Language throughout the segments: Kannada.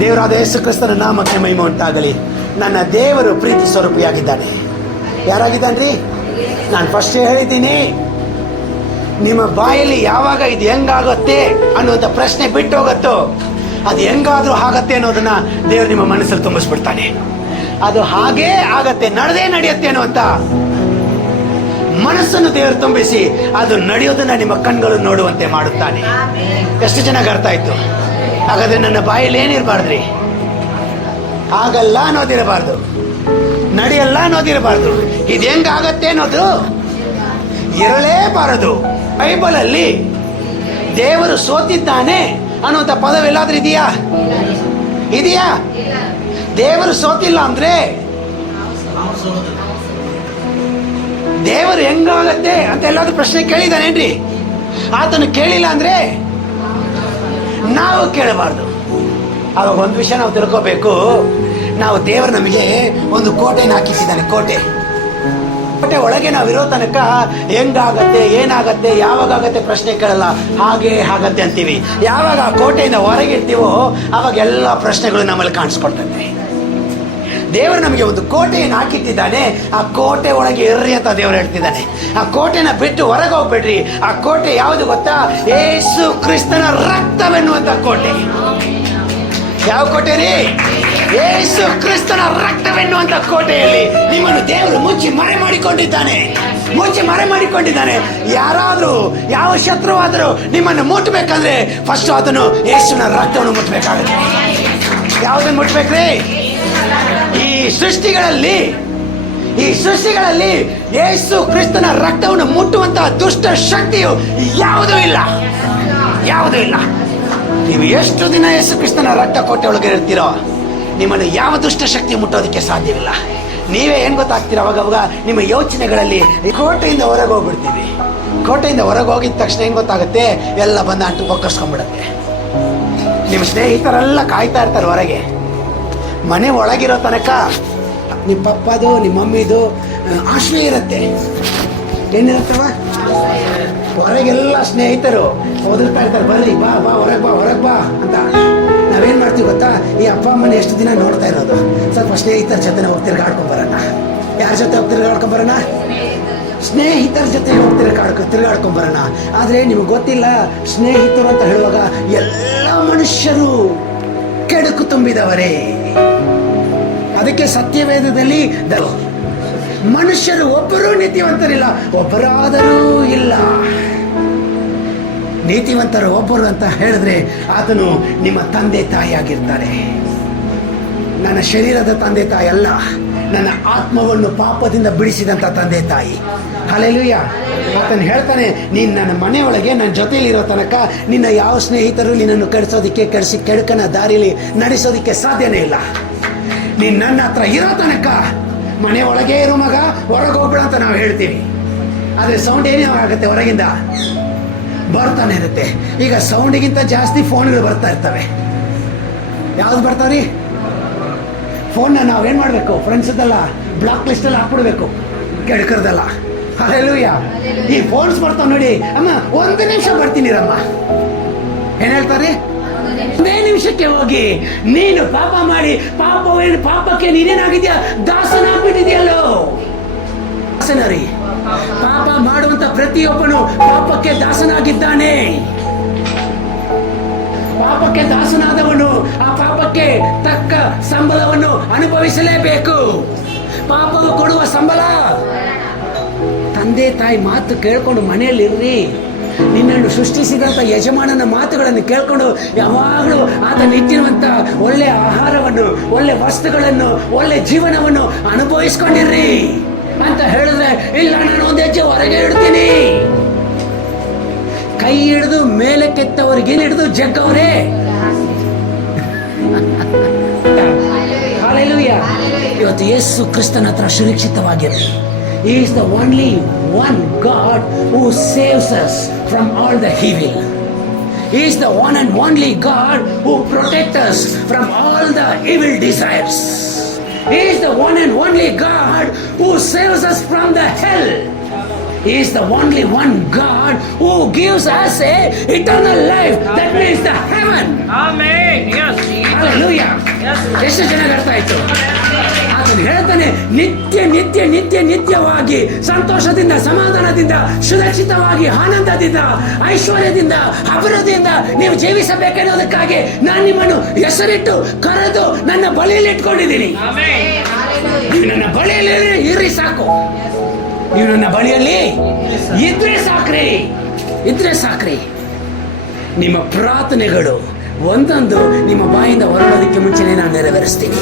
ದೇವರಾದ ಯೇಸು ಕ್ರಿಸ್ತನ ನಾಮಕ್ಕೆ ಮಹಿಮೆ ಉಂಟಾಗಲಿ. ನನ್ನ ದೇವರು ಪ್ರೀತಿ ಸ್ವರೂಪಿಯಾಗಿದ್ದಾನೆ. ಯಾರಾಗಿದ್ದಾನ್ರಿ? ನಾನು ಫಸ್ಟ್ ಹೇಳಿದ್ದೀನಿ, ನಿಮ್ಮ ಬಾಯಲ್ಲಿ ಯಾವಾಗ ಇದು ಹೆಂಗಾಗುತ್ತೆ ಅನ್ನುವಂಥ ಪ್ರಶ್ನೆ ಬಿಟ್ಟು ಹೋಗುತ್ತೋ, ಅದು ಹೆಂಗಾದ್ರೂ ಆಗತ್ತೆ ಅನ್ನೋದನ್ನ ದೇವರು ನಿಮ್ಮ ಮನಸ್ಸಲ್ಲಿ ತುಂಬಿಸ್ಬಿಡ್ತಾನೆ. ಅದು ಹಾಗೇ ಆಗತ್ತೆ, ನಡೆದೇ ನಡೆಯುತ್ತೆ ಅನ್ನುವಂಥ ಮನಸ್ಸನ್ನು ದೇವರು ತುಂಬಿಸಿ ಅದು ನಡೆಯೋದನ್ನ ನಿಮ್ಮ ಕಣ್ಗಳು ನೋಡುವಂತೆ ಮಾಡುತ್ತಾನೆ. ಎಷ್ಟು ಚೆನ್ನಾಗಿ ಅರ್ಥ ಆಯ್ತು? ಹಾಗಾದ್ರೆ ನನ್ನ ಬಾಯಲ್ಲಿ ಏನಿರಬಾರ್ದ್ರಿ? ಆಗಲ್ಲ ಅನ್ನೋದಿರಬಾರ್ದು, ನಡೆಯಲ್ಲ ಅನ್ನೋದಿರಬಾರ್ದು, ಇದು ಹೆಂಗಾಗತ್ತೆ ಅನ್ನೋದು ಇರಲೇಬಾರದು. ಬೈಬಲಲ್ಲಿ ದೇವರು ಸೋತಿದ್ದಾನೆ ಅನ್ನುವಂಥ ಪದವೆಲ್ಲಾದ್ರೂ ಇದೆಯಾ? ದೇವರು ಸೋತಿಲ್ಲ ಅಂದ್ರೆ ದೇವರು ಹೆಂಗಾಗತ್ತೆ ಅಂತ ಎಲ್ಲಾದ್ರೂ ಪ್ರಶ್ನೆ ಕೇಳಿದಾನೇನ್ರಿ? ಆತನು ಕೇಳಿಲ್ಲ ಅಂದ್ರೆ ನಾವು ಕೇಳಬಾರ್ದು. ಆವಾಗ ಒಂದು ವಿಷಯ ನಾವು ತಿಳ್ಕೋಬೇಕು, ನಾವು ದೇವರು ನಮಗೆ ಒಂದು ಕೋಟೆನ ಹಾಕಿಸಿದ್ದಾನೆ. ಕೋಟೆ ಒಳಗೆ ನಾವು ಇರೋ ತನಕ ಹೆಂಗಾಗತ್ತೆ, ಏನಾಗತ್ತೆ, ಯಾವಾಗತ್ತೆ ಪ್ರಶ್ನೆ ಕೇಳಲ್ಲ, ಹಾಗೆ ಆಗತ್ತೆ ಅಂತೀವಿ. ಯಾವಾಗ ಆ ಕೋಟೆಯಿಂದ ಹೊರಗಿರ್ತೀವೋ ಅವಾಗ ಎಲ್ಲ ಪ್ರಶ್ನೆಗಳು ನಮ್ಮಲ್ಲಿ ಕಾಣಿಸ್ಕೊಳ್ತದೆ. ದೇವರು ನಮಗೆ ಒಂದು ಕೋಟೆಯನ್ನು ಹಾಕಿಟ್ಟಿದ್ದಾನೆ, ಆ ಕೋಟೆ ಒಳಗೆ ಇರ್ರಿ ಅಂತ ದೇವರು ಹೇಳ್ತಿದ್ದಾನೆ. ಆ ಕೋಟೆನ ಬಿಟ್ಟು ಹೊರಗೆ ಹೋಗ್ಬೇಡ್ರಿ. ಆ ಕೋಟೆ ಯಾವುದು ಗೊತ್ತಾ? ಯೇಸು ಕ್ರಿಸ್ತನ ರಕ್ತವೆನ್ನುವಂತ ಕೋಟೆ. ಯಾವ ಕೋಟೆ ರೀ? ಯೇಸು ಕ್ರಿಸ್ತನ ರಕ್ತವೆನ್ನುವಂತ ಕೋಟೆಯಲ್ಲಿ ನಿಮ್ಮನ್ನು ದೇವರು ಮುಚ್ಚಿ ಮರೆ ಮಾಡಿಕೊಂಡಿದ್ದಾನೆ. ಯಾರಾದ್ರೂ ಯಾವ ಶತ್ರುವಾದರೂ ನಿಮ್ಮನ್ನು ಮುಟ್ಟಬೇಕಂದ್ರೆ ಫಸ್ಟ್ ಅದನ್ನು ಯೇಸುವಿನ ರಕ್ತವನ್ನು ಮುಟ್ಟಬೇಕಾಗುತ್ತೆ. ಯಾವುದನ್ನು ಮುಟ್ಟಬೇಕ್ರಿ? ಈ ಸೃಷ್ಟಿಗಳಲ್ಲಿ ಯೇಸು ಕ್ರಿಸ್ತನ ರಕ್ತವನ್ನು ಮುಟ್ಟುವಂತಹ ದುಷ್ಟ ಶಕ್ತಿಯು ಯಾವುದೂ ಇಲ್ಲ. ನೀವು ಎಷ್ಟು ದಿನ ಯೇಸು ಕ್ರಿಸ್ತನ ರಕ್ತ ಕೋಟೆ ಒಳಗೆ ಇರ್ತೀರೋ ನಿಮ್ಮನ್ನು ಯಾವ ದುಷ್ಟ ಶಕ್ತಿ ಮುಟ್ಟೋದಕ್ಕೆ ಸಾಧ್ಯವಿಲ್ಲ. ನೀವೇ ಏನ್ ಗೊತ್ತಾಗ್ತೀರ? ಅವಾಗ ನಿಮ್ಮ ಯೋಚನೆಗಳಲ್ಲಿ ಕೋಟೆಯಿಂದ ಹೊರಗೆ ಹೋಗ್ಬಿಡ್ತೀವಿ. ಕೋಟೆಯಿಂದ ಹೊರಗೆ ಹೋಗಿದ ತಕ್ಷಣ ಹೆಂಗ್ ಗೊತ್ತಾಗುತ್ತೆ? ಎಲ್ಲ ಬಂದು ಅಂಟು ಪಕ್ಕರ್ಸ್ಕೊಂಡ್ಬಿಡತ್ತೆ. ನಿಮ್ಮ ಸ್ನೇಹಿತರೆಲ್ಲ ಕಾಯ್ತಾ ಇರ್ತಾರೆ ಹೊರಗೆ. ಮನೆ ಒಳಗಿರೋ ತನಕ ನಿಮ್ಮ ಪಪ್ಪದು ನಿಮ್ಮ ಮಮ್ಮಿದು ಆಶ್ರಯ ಇರುತ್ತೆ. ಏನಿರುತ್ತವ? ಹೊರಗೆಲ್ಲ ಸ್ನೇಹಿತರು ಓದಿರ್ತಾ ಇರ್ತಾರೆ, ಬರ್ರಿ ಬಾ ಹೊರಗೆ ಬಾ ಅಂತ. ನಾವೇನ್ ಮಾಡ್ತೀವಿ ಗೊತ್ತಾ? ಈ ಅಪ್ಪ ಅಮ್ಮನ ಎಷ್ಟು ದಿನ ನೋಡ್ತಾ ಇರೋದು, ಸ್ವಲ್ಪ ಸ್ನೇಹಿತರ ಜೊತೆ ಹೋಗಿ ತಿರ್ಗಾಡ್ಕೊಂಬರೋಣ. ಯಾರ ಜೊತೆ ಹೋಗಿ ತಿರ್ಗಾಡ್ಕೊಂಬರೋಣ? ಸ್ನೇಹಿತರ ಜೊತೆ ಹೋಗಿ ತಿರ್ಗಾಡ್ಕೊಂಬರೋಣ. ಆದ್ರೆ ನಿಮ್ಗೆ ಗೊತ್ತಿಲ್ಲ, ಸ್ನೇಹಿತರು ಅಂತ ಹೇಳುವಾಗ ಎಲ್ಲ ಮನುಷ್ಯರು ಕೆಡುಕು ತುಂಬಿದವರೇ. ಅದಕ್ಕೆ ಸತ್ಯವೇದದಲ್ಲಿ ಮನುಷ್ಯರು ಒಬ್ಬರೂ ನೀತಿವಂತರಿಲ್ಲ, ಒಬ್ಬರಾದರೂ ಇಲ್ಲ. ನೀತಿವಂತರು ಒಬ್ಬರು ಅಂತ ಹೇಳಿದ್ರೆ ಆತನು ನಿಮ್ಮ ತಂದೆ ತಾಯಿ ಆಗಿರ್ತಾರೆ. ನನ್ನ ಶರೀರದ ತಂದೆ ತಾಯಿ ಅಲ್ಲ, ನನ್ನ ಆತ್ಮವನ್ನು ಪಾಪದಿಂದ ಬಿಡಿಸಿದಂಥ ತಂದೆ ತಾಯಿ. ಹಲ್ಲೆಲೂಯ. ಆತನು ಹೇಳ್ತಾನೆ, ನೀನು ನನ್ನ ಮನೆಯೊಳಗೆ ನನ್ನ ಜೊತೆಯಲ್ಲಿರೋ ತನಕ ನಿನ್ನ ಯಾವ ಸ್ನೇಹಿತರು ನಿನ್ನನ್ನು ಕೆಡುಕನ ದಾರಿಯಲ್ಲಿ ನಡೆಸೋದಿಕ್ಕೆ ಸಾಧ್ಯನೇ ಇಲ್ಲ. ನೀನು ನನ್ನ ಹತ್ರ ಇರೋ ತನಕ ಮನೆ ಒಳಗೆ ಇರೋ ಮಗ, ಹೊರಗೆ ಹೋಗ್ಬೇಡ ಅಂತ ನಾವು ಹೇಳ್ತೀವಿ. ಆದರೆ ಸೌಂಡ್ ಏನಾಗುತ್ತೆ? ಹೊರಗಿಂದ ಬರ್ತಾನೆ ಇರುತ್ತೆ. ಈಗ ಸೌಂಡಿಗಿಂತ ಜಾಸ್ತಿ ಫೋನ್ಗಳು ಬರ್ತಾ ಇರ್ತವೆ. ಯಾವ್ದು ಬರ್ತಾವ್ರಿ? ಫೋನ್ನ ನಾವೇನ್ ಮಾಡ್ಬೇಕು? ಫ್ರೆಂಡ್ಸ್ದಲ್ಲ ಬ್ಲಾಕ್ ಲಿಸ್ಟಲ್ಲಿ ಹಾಕ್ಬಿಡ್ಬೇಕು, ಕೆಡ್ಕರ್ದಲ್ಲ. ಹಲ್ಲೆಲೂಯಾ. ಈ ಫೋನ್ಸ್ ಬರ್ತಾವ ನೋಡಿ. ಅಮ್ಮ 1 ನಿಮಿಷ ಬರ್ತೀನಿರಮ್ಮ. ಏನ್ ಹೇಳ್ತಾರೆ? 1 ನಿಮಿಷಕ್ಕೆ ಹೋಗಿ ನೀನು ಪಾಪ ಮಾಡಿ ಪಾಪಕ್ಕೆ ನೀನೇನಾಗಿದ್ಯಾ? ದಾಸನಾಗ್ಬಿಟ್ಟಿದ್ಯಲ್ಲೋ. ದಾಸನರಿ. ಪಾಪ ಮಾಡುವಂತ ಪ್ರತಿಯೊಬ್ಬನು ಪಾಪಕ್ಕೆ ದಾಸನಾಗಿದ್ದಾನೆ. ಪಾಪಕ್ಕೆ ದಾಸನಾದವನು ಆ ಪಾಪಕ್ಕೆ ತಕ್ಕ ಸಂಬಳವನ್ನು ಅನುಭವಿಸಲೇಬೇಕು. ಪಾಪವು ಕೊಡುವ ಸಂಬಳ. ತಂದೆ ತಾಯಿ ಮಾತು ಕೇಳ್ಕೊಂಡು ಮನೆಯಲ್ಲಿರ್ರಿ. ನಿನ್ನನ್ನು ಸೃಷ್ಟಿಸಿದಂಥ ಯಜಮಾನನ ಮಾತುಗಳನ್ನು ಕೇಳ್ಕೊಂಡು ಯಾವಾಗಲೂ ಆತನ ಇಟ್ಟಿರುವಂಥ ಒಳ್ಳೆ ಆಹಾರವನ್ನು, ಒಳ್ಳೆ ವಸ್ತುಗಳನ್ನು, ಒಳ್ಳೆ ಜೀವನವನ್ನು ಅನುಭವಿಸ್ಕೊಂಡಿರ್ರಿ ಅಂತ ಹೇಳಿದ್ರೆ, ಇಲ್ಲ ನಾನು ಒಂದು ಹೆಜ್ಜೆ ಹೊರಗೆ ಇಡ್ತೀನಿ. ಕೈ ಹಿಡಿದು ಮೇಲಕ್ಕೆತ್ತವರಿಗೇನು ಹಿಡಿದು ಜಗ್ಗವ್ರೆ. ಹಲ್ಲೆಲೂಯಾ. ಇವತ್ತು ಯೇಸು ಕ್ರಿಸ್ತನ ಹತ್ರ ಸುರಕ್ಷಿತವಾಗಿರ್ರಿ. He is the only one God who saves us from all the evil. He is the one and only God who protects us from all the evil desires. He is the one and only God who saves us from the hell. He is the only one God who gives us a eternal life. That means the heaven. Amen. Yes. Hallelujah. ಎಷ್ಟು ಚೆನ್ನಾಗಿ ಅರ್ಥ ಆಯ್ತು. ಆತನು ಹೇಳ್ತಾನೆ, ನಿತ್ಯ ನಿತ್ಯ ನಿತ್ಯ ನಿತ್ಯವಾಗಿ ಸಂತೋಷದಿಂದ, ಸಮಾಧಾನದಿಂದ, ಸುರಕ್ಷಿತವಾಗಿ, ಆನಂದದಿಂದ, ಐಶ್ವರ್ಯದಿಂದ, ಅಭಿವೃದ್ಧಿಯಿಂದ ನೀವು ಜೀವಿಸಬೇಕೆನ್ನುವುದಕ್ಕಾಗಿ ನಾನು ನಿಮ್ಮನ್ನು ಹೆಸರಿಟ್ಟು ಕರೆದು ನನ್ನ ಬಳಿಯಲ್ಲಿ ಇಟ್ಕೊಂಡಿದ್ದೀನಿ. ನೀವು ನನ್ನ ಬಳಿಯಲ್ಲಿ ಇರ್ರಿ ಸಾಕು. ನೀವು ನನ್ನ ಬಳಿಯಲ್ಲಿ ಇದ್ರೆ ಸಾಕ್ರಿ. ನಿಮ್ಮ ಪ್ರಾರ್ಥನೆಗಳು ಒಂದೊಂದು ನಿಮ್ಮ ಬಾಯಿಂದ ಹೊರಡೋದಕ್ಕೆ ಮುಂಚೆನೆ ನಾನು ನೆರವೇರಿಸ್ತೀನಿ.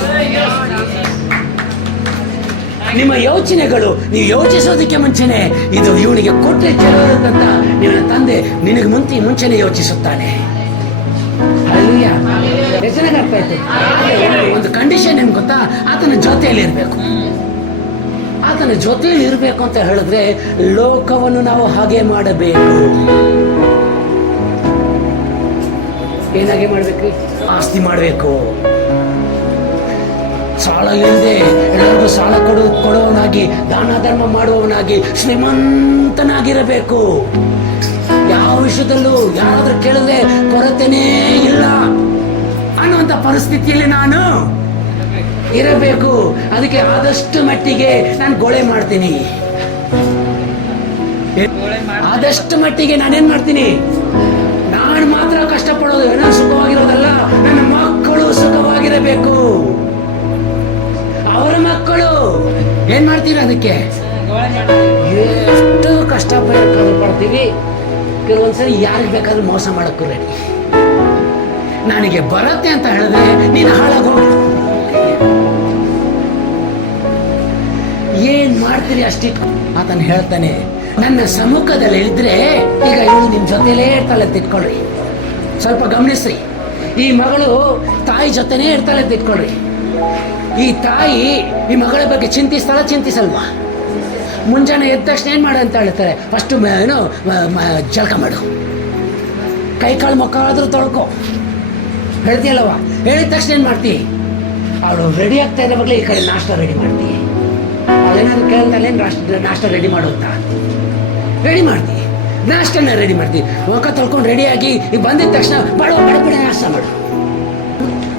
ನಿಮ್ಮ ಯೋಚನೆಗಳು ನೀವು ಯೋಚಿಸೋದಕ್ಕೆ ಮುಂಚೆನೆ, ಇದು ಇವನಿಗೆ ಕೊಟ್ಟರೆ ಚೆಲುವಂತ ನಿನ್ನ ತಂದೆ ನಿನಗೆ ಮುಂಚೆನೆ ಯೋಚಿಸುತ್ತಾನೆ. ಹಲ್ಲೆಲೂಯಾ. ಚೆನ್ನಾಗಿ ಅರ್ಥ ಆಯ್ತು. ಒಂದು ಕಂಡೀಷನ್ ಏನ್ ಗೊತ್ತಾ? ಆತನ ಜೊತೆಯಲ್ಲಿ ಇರಬೇಕು. ಆತನ ಜೊತೆಯಲ್ಲಿ ಇರಬೇಕು ಅಂತ ಹೇಳಿದ್ರೆ ಲೋಕವನ್ನು ನಾವು ಹಾಗೆ ಮಾಡಬೇಕು. ಏನಾಗೆ ಮಾಡ್ಬೇಕ್ರಿ? ಆಸ್ತಿ ಮಾಡಬೇಕು. ಸಾಲ ಇಲ್ಲದೆ ಎಲ್ಲರಿಗೂ ಸಾಲ ಕೊಡುವವನಾಗಿ, ದಾನ ಧರ್ಮ ಮಾಡುವವನಾಗಿ, ಶ್ರೀಮಂತನಾಗಿರಬೇಕು. ಯಾವ ವಿಷಯದಲ್ಲೂ ಯಾರಾದ್ರೂ ಕೇಳಿದ್ರೆ ಕೊರತೆನೇ ಇಲ್ಲ ಅನ್ನುವಂಥ ಪರಿಸ್ಥಿತಿಯಲ್ಲಿ ನಾನು ಇರಬೇಕು. ಅದಕ್ಕೆ ಆದಷ್ಟು ಮಟ್ಟಿಗೆ ನಾನು ಗೊಳೆ ಮಾಡ್ತೀನಿ. ಆದಷ್ಟು ಮಟ್ಟಿಗೆ ನಾನೇನ್ ಮಾಡ್ತೀನಿ? ನಾನು ಮಾತ್ರ ಕಷ್ಟಪಡೋದು, ಏನೋ ಸುಖವಾಗಿರೋದಲ್ಲ, ನನ್ನ ಮಕ್ಕಳು ಸುಖವಾಗಿರಬೇಕು. ಅವರ ಮಕ್ಕಳು ಏನ್ ಮಾಡ್ತೀರ? ಅದಕ್ಕೆ ಎಷ್ಟು ಕಷ್ಟ ಪಡ್ತೀವಿ. ಕೆಲವೊಂದ್ಸರಿ ಯಾರಿಗೆ ಬೇಕಾದ್ರೂ ಮೋಸ ಮಾಡಕ್ಕೂ ರೆಡಿ. ನನಗೆ ಬರುತ್ತೆ ಅಂತ ಹೇಳಿದ್ರೆ ನೀನು ಹಾಳಾಗೋಗು. ಏನ್ ಮಾಡ್ತೀರಿ ಅಷ್ಟಿಟ್ಟು ಆತನು ಹೇಳ್ತಾನೆ, ನನ್ನ ಸಮ್ಮುಖದಲ್ಲಿ ಇದ್ರೆ ಈಗ ಇವಳು ನಿಮ್ ಜೊತೆಲೇ ಇರ್ತಾಳೆ ಅಂತ ಇಟ್ಕೊಳ್ರಿ. ಸ್ವಲ್ಪ ಗಮನಿಸ್ರಿ. ಈ ಮಗಳು ತಾಯಿ ಜೊತೆನೇ ಇರ್ತಾಳೆ ಅಂತ ಇಟ್ಕೊಳ್ರಿ. ಈ ತಾಯಿ ಈ ಮಗಳ ಬಗ್ಗೆ ಚಿಂತಿಸಲ್ವಾ? ಮುಂಜಾನೆ ಎದ್ದ ತಕ್ಷಣ ಏನ್ ಮಾಡು ಅಂತ ಹೇಳ್ತಾರೆ? ಫಸ್ಟ್ ಏನೋ ಜಳಕ ಮಾಡು, ಕೈ ಕಾಲು ಮುಖ ಆದ್ರೂ ತೊಳ್ಕೊ ಹೇಳ್ತೀಯಲ್ಲವ. ಹೇಳಿದ ತಕ್ಷಣ ಏನ್ ಮಾಡ್ತಿ? ಅವಳು ರೆಡಿ ಆಗ್ತಾ ಇದ್ದಾಗಲೇ ಈ ಕಡೆ ನಾಷ್ಟ ರೆಡಿ ಮಾಡ್ತಿ. ಅವಳೇನಾದ್ರು ಕೇಳ್ತಾಳೆ ನಾಷ್ಟ ರೆಡಿ ಮಾಡು ಅಂತ, ರೆಡಿ ಮಾಡ್ತಿ. ನಾಷ್ಟನ ರೆಡಿ ಮಾಡ್ತಿ. ಮುಖ ತೊಳ್ಕೊಂಡು ರೆಡಿಯಾಗಿ ಈಗ ಬಂದಿದ ತಕ್ಷಣ ಬಡಬಿಡ ನಾಷ್ಟ ಮಾಡು.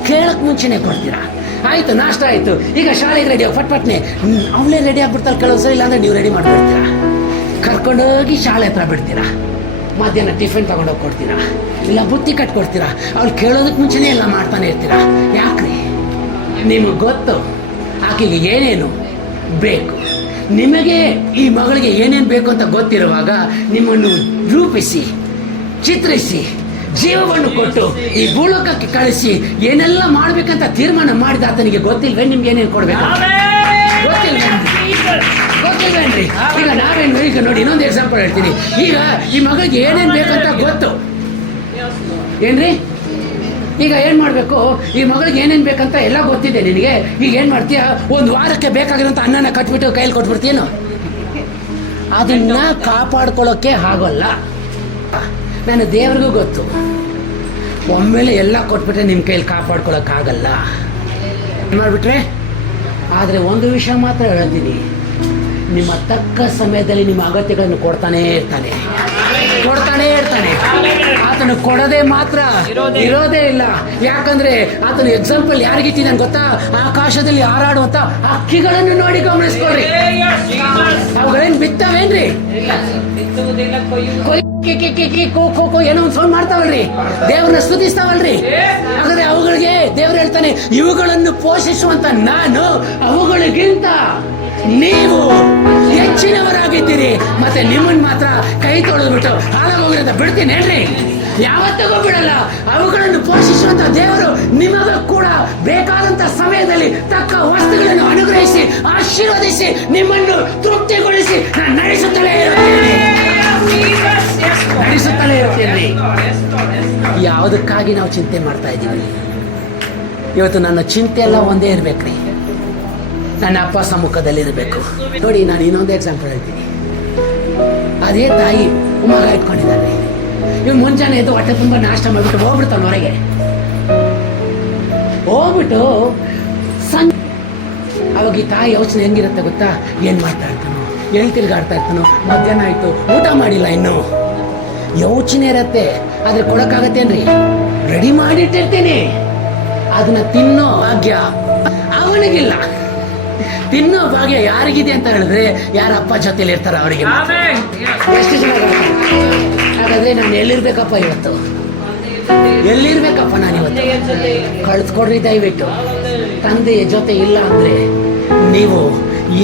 ಕೇಳಕ್ ಮುಂಚೆನೆ ಕೊಡ್ತೀರಾ? ಆಯ್ತು, ನಾಷ್ಟ ಆಯ್ತು, ಈಗ ಶಾಲೆಗೆ ರೆಡಿ ಪಟ್ನೆ ಅವಳೇ ರೆಡಿ ಆಗ್ಬಿಡ್ತಾಳೆ ಕೆಲವು ಸರಿ. ಇಲ್ಲಾಂದ್ರೆ ನೀವು ರೆಡಿ ಮಾಡ್ಬಿಡ್ತೀರಾ, ಕರ್ಕೊಂಡೋಗಿ ಶಾಲೆ ಹತ್ರ ಬಿಡ್ತೀರಾ. ಮಧ್ಯಾಹ್ನ ಟಿಫಿನ್ ತಗೊಂಡೋಗಿ ಕೊಡ್ತೀರಾ, ಇಲ್ಲ ಬುತ್ತಿ ಕಟ್ಕೊಡ್ತೀರಾ. ಅವ್ಳು ಕೇಳೋದಕ್ಕೆ ಮುಂಚೆನೇ ಎಲ್ಲ ಮಾಡ್ತಾನೆ ಇರ್ತೀರಾ. ಯಾಕ್ರಿ? ನಿಮಗೆ ಗೊತ್ತು ಆಕೆಗೆ ಏನೇನು ಬೇಕು. ನಿಮಗೆ ಈ ಮಗಳಿಗೆ ಏನೇನು ಬೇಕು ಅಂತ ಗೊತ್ತಿರುವಾಗ ನಿಮ್ಮನ್ನು ರೂಪಿಸಿ, ಚಿತ್ರಿಸಿ, ಜೀವವನ್ನು ಕೊಟ್ಟು ಈ ಭೂಲೋಕಕ್ಕೆ ಕಳಿಸಿ ಏನೆಲ್ಲ ಮಾಡ್ಬೇಕಂತ ತೀರ್ಮಾನ ಮಾಡಿದ ಆತನಿಗೆ ಗೊತ್ತಿಲ್ವೇ ನಿಮ್ಗೆ ಏನೇನು ಕೊಡ್ಬೇಕು? ಗೊತ್ತಿಲ್ವೇನ್ರಿ? ಈಗ ನಾವೇನು, ಈಗ ನೋಡಿ ಇನ್ನೊಂದು ಎಕ್ಸಾಂಪಲ್ ಹೇಳ್ತೀನಿ. ಈಗ ಈ ಮಗಳಿಗೆ ಏನೇನು ಬೇಕಂತ ಗೊತ್ತು ಏನ್ರಿ? ಈಗ ಏನ್ ಮಾಡ್ಬೇಕು? ಈ ಮಗಳಿಗೆ ಏನೇನ್ ಬೇಕಂತ ಎಲ್ಲ ಗೊತ್ತಿದೆ ನಿನಗೆ. ಈಗ ಏನ್ ಮಾಡ್ತೀಯ? ಒಂದು ವಾರಕ್ಕೆ ಬೇಕಾಗಿರೋಂಥ ಅನ್ನನ ಕಟ್ಬಿಟ್ಟು ಕೈಲಿ ಕೊಟ್ಬಿಡ್ತೀಯೇನು? ಅದನ್ನ ಕಾಪಾಡ್ಕೊಳ್ಳೋಕೆ ಆಗೋಲ್ಲ. ನನ್ನ ದೇವ್ರಿಗೂ ಗೊತ್ತು, ಒಮ್ಮೆಲೆ ಎಲ್ಲ ಕೊಟ್ಬಿಟ್ರೆ ನಿಮ್ಮ ಕೈಲಿ ಕಾಪಾಡ್ಕೊಳಕ್ಕಾಗಲ್ಲ ಮಾಡ್ಬಿಟ್ರೆ. ಆದರೆ ಒಂದು ವಿಷಯ ಮಾತ್ರ ಹೇಳ್ತೀನಿ, ನಿಮ್ಮ ತಕ್ಕ ಸಮಯದಲ್ಲಿ ನಿಮ್ಮ ಅಗತ್ಯಗಳನ್ನು ಕೊಡ್ತಾನೇ ಇರ್ತಾನೆ. ಆತನು ಕೊಡದೆ ಮಾತ್ರ ಇರೋದೇ ಇಲ್ಲ. ಯಾಕಂದ್ರೆ ಆತನು ಎಕ್ಸಾಂಪಲ್ ಯಾರಿಗಿಟ್ಟಿದ್ದಾನೆ ಗೊತ್ತಾ? ಆಕಾಶದಲ್ಲಿ ಹಾರಾಡುವಂತ ಹಕ್ಕಿಗಳನ್ನು ನೋಡಿ ಗಮನಿಸ್ಕೊಳ್ರಿ. ಅವುಗಳೇನ್ ಬಿತ್ತವೇನ್ರಿ? ಏನೋ ಒಂದು ಸೌಂಡ್ ಮಾಡ್ತಾವಲ್ರಿ, ದೇವ್ರನ್ನ ಸ್ತುತಿಸ್ತಾವಲ್ರಿ. ಹಾಗಾದ್ರೆ ಅವುಗಳಿಗೆ ದೇವ್ರು ಹೇಳ್ತಾನೆ, ಇವುಗಳನ್ನು ಪೋಷಿಸುವಂತ ನಾನು ಅವುಗಳಿಗಿಂತ ನೀವು ಹೆಚ್ಚಿನವರಾಗಿದ್ದೀರಿ. ಮತ್ತೆ ನಿಮ್ಮನ್ನ ಮಾತ್ರ ಕೈ ತೊಳೆದ್ಬಿಟ್ಟು ಹಾಳಾಗೋಗಿರೋದ ಬಿಡ್ತೀನಿ ಹೇಳ್ರಿ, ಯಾವತ್ತಿಗೂ ಬಿಡಲ್ಲ. ಅವುಗಳನ್ನು ಪೋಷಿಸುವಂತ ದೇವರು ನಿಮಗ ಕೂಡ ಬೇಕಾದಂತ ಸಮಯದಲ್ಲಿ ತಕ್ಕ ವಸ್ತುಗಳನ್ನು ಅನುಗ್ರಹಿಸಿ, ಆಶೀರ್ವದಿಸಿ, ನಿಮ್ಮನ್ನು ತೃಪ್ತಿಗೊಳಿಸಿ ನಾನು ನಡೆಸುತ್ತಲೇ ಇರ್ತೀನಿ. ಯಾವುದಕ್ಕಾಗಿ ನಾವು ಚಿಂತೆ ಮಾಡ್ತಾ ಇದ್ದೀವಿ? ಇವತ್ತು ನನ್ನ ಚಿಂತೆ ಎಲ್ಲ ಒಂದೇ ಇರ್ಬೇಕ್ರಿ, ನನ್ನ ಅಪ್ಪ ಸಮ್ಮುಖದಲ್ಲಿ ಇರಬೇಕು. ನೋಡಿ, ನಾನು ಇನ್ನೊಂದು ಎಕ್ಸಾಂಪಲ್ ಹೇಳ್ತೀನಿ. ಅದೇ ತಾಯಿ ಮಗ ಇಟ್ಕೊಂಡಿದ್ದಾನೆ. ಇವ್ನು ಮುಂಜಾನೆ ಎದ್ದು ಹೊಟ್ಟೆ ತುಂಬ ನಾಷ್ಟ ಮಾಡಿಬಿಟ್ಟು ಹೋಗ್ಬಿಡ್ತಾನೆ ಹೊರಗೆ. ಹೋಗ್ಬಿಟ್ಟು ಅವಾಗ ಈ ತಾಯಿ ಯೋಚನೆ ಹೆಂಗಿರುತ್ತೆ ಗೊತ್ತಾ? ಏನ್ ಮಾಡ್ತಾ ಇರ್ತಾನೋ, ಎಲ್ಲಿ ತಿರ್ಗಾಡ್ತಾ ಇರ್ತಾನೋ, ಮಧ್ಯಾಹ್ನ ಆಯ್ತು, ಊಟ ಮಾಡಿಲ್ಲ ಇನ್ನು, ಯೋಚನೆ ಇರತ್ತೆ. ಆದ್ರೆ ಕೊಡಕ್ಕಾಗತ್ತೇನ್ರಿ? ರೆಡಿ ಮಾಡಿಟ್ಟಿರ್ತೀನಿ. ಅದನ್ನ ತಿನ್ನೋ ಭಾಗ್ಯ ಅವನಿಗಿಲ್ಲ. ತಿನ್ನೋ ಭಾಗ್ಯ ಯಾರಿಗಿದೆ ಅಂತ ಹೇಳಿದ್ರೆ ಯಾರ ಅಪ್ಪ ಜೊತೆಲಿ ಇರ್ತಾರ ಅವರಿಗೆ. ಎಷ್ಟು ಚೆನ್ನಾಗಿ. ಹಾಗಾದ್ರೆ ನಾನು ಎಲ್ಲಿರ್ಬೇಕಪ್ಪ ಇವತ್ತು? ಎಲ್ಲಿರ್ಬೇಕಪ್ಪ ನಾನು ಇವತ್ತು? ಕಳ್ಸ್ಕೊಡ್ರಿ ದಯವಿಟ್ಟು. ತಂದೆಯ ಜೊತೆ ಇಲ್ಲ ಅಂದ್ರೆ ನೀವು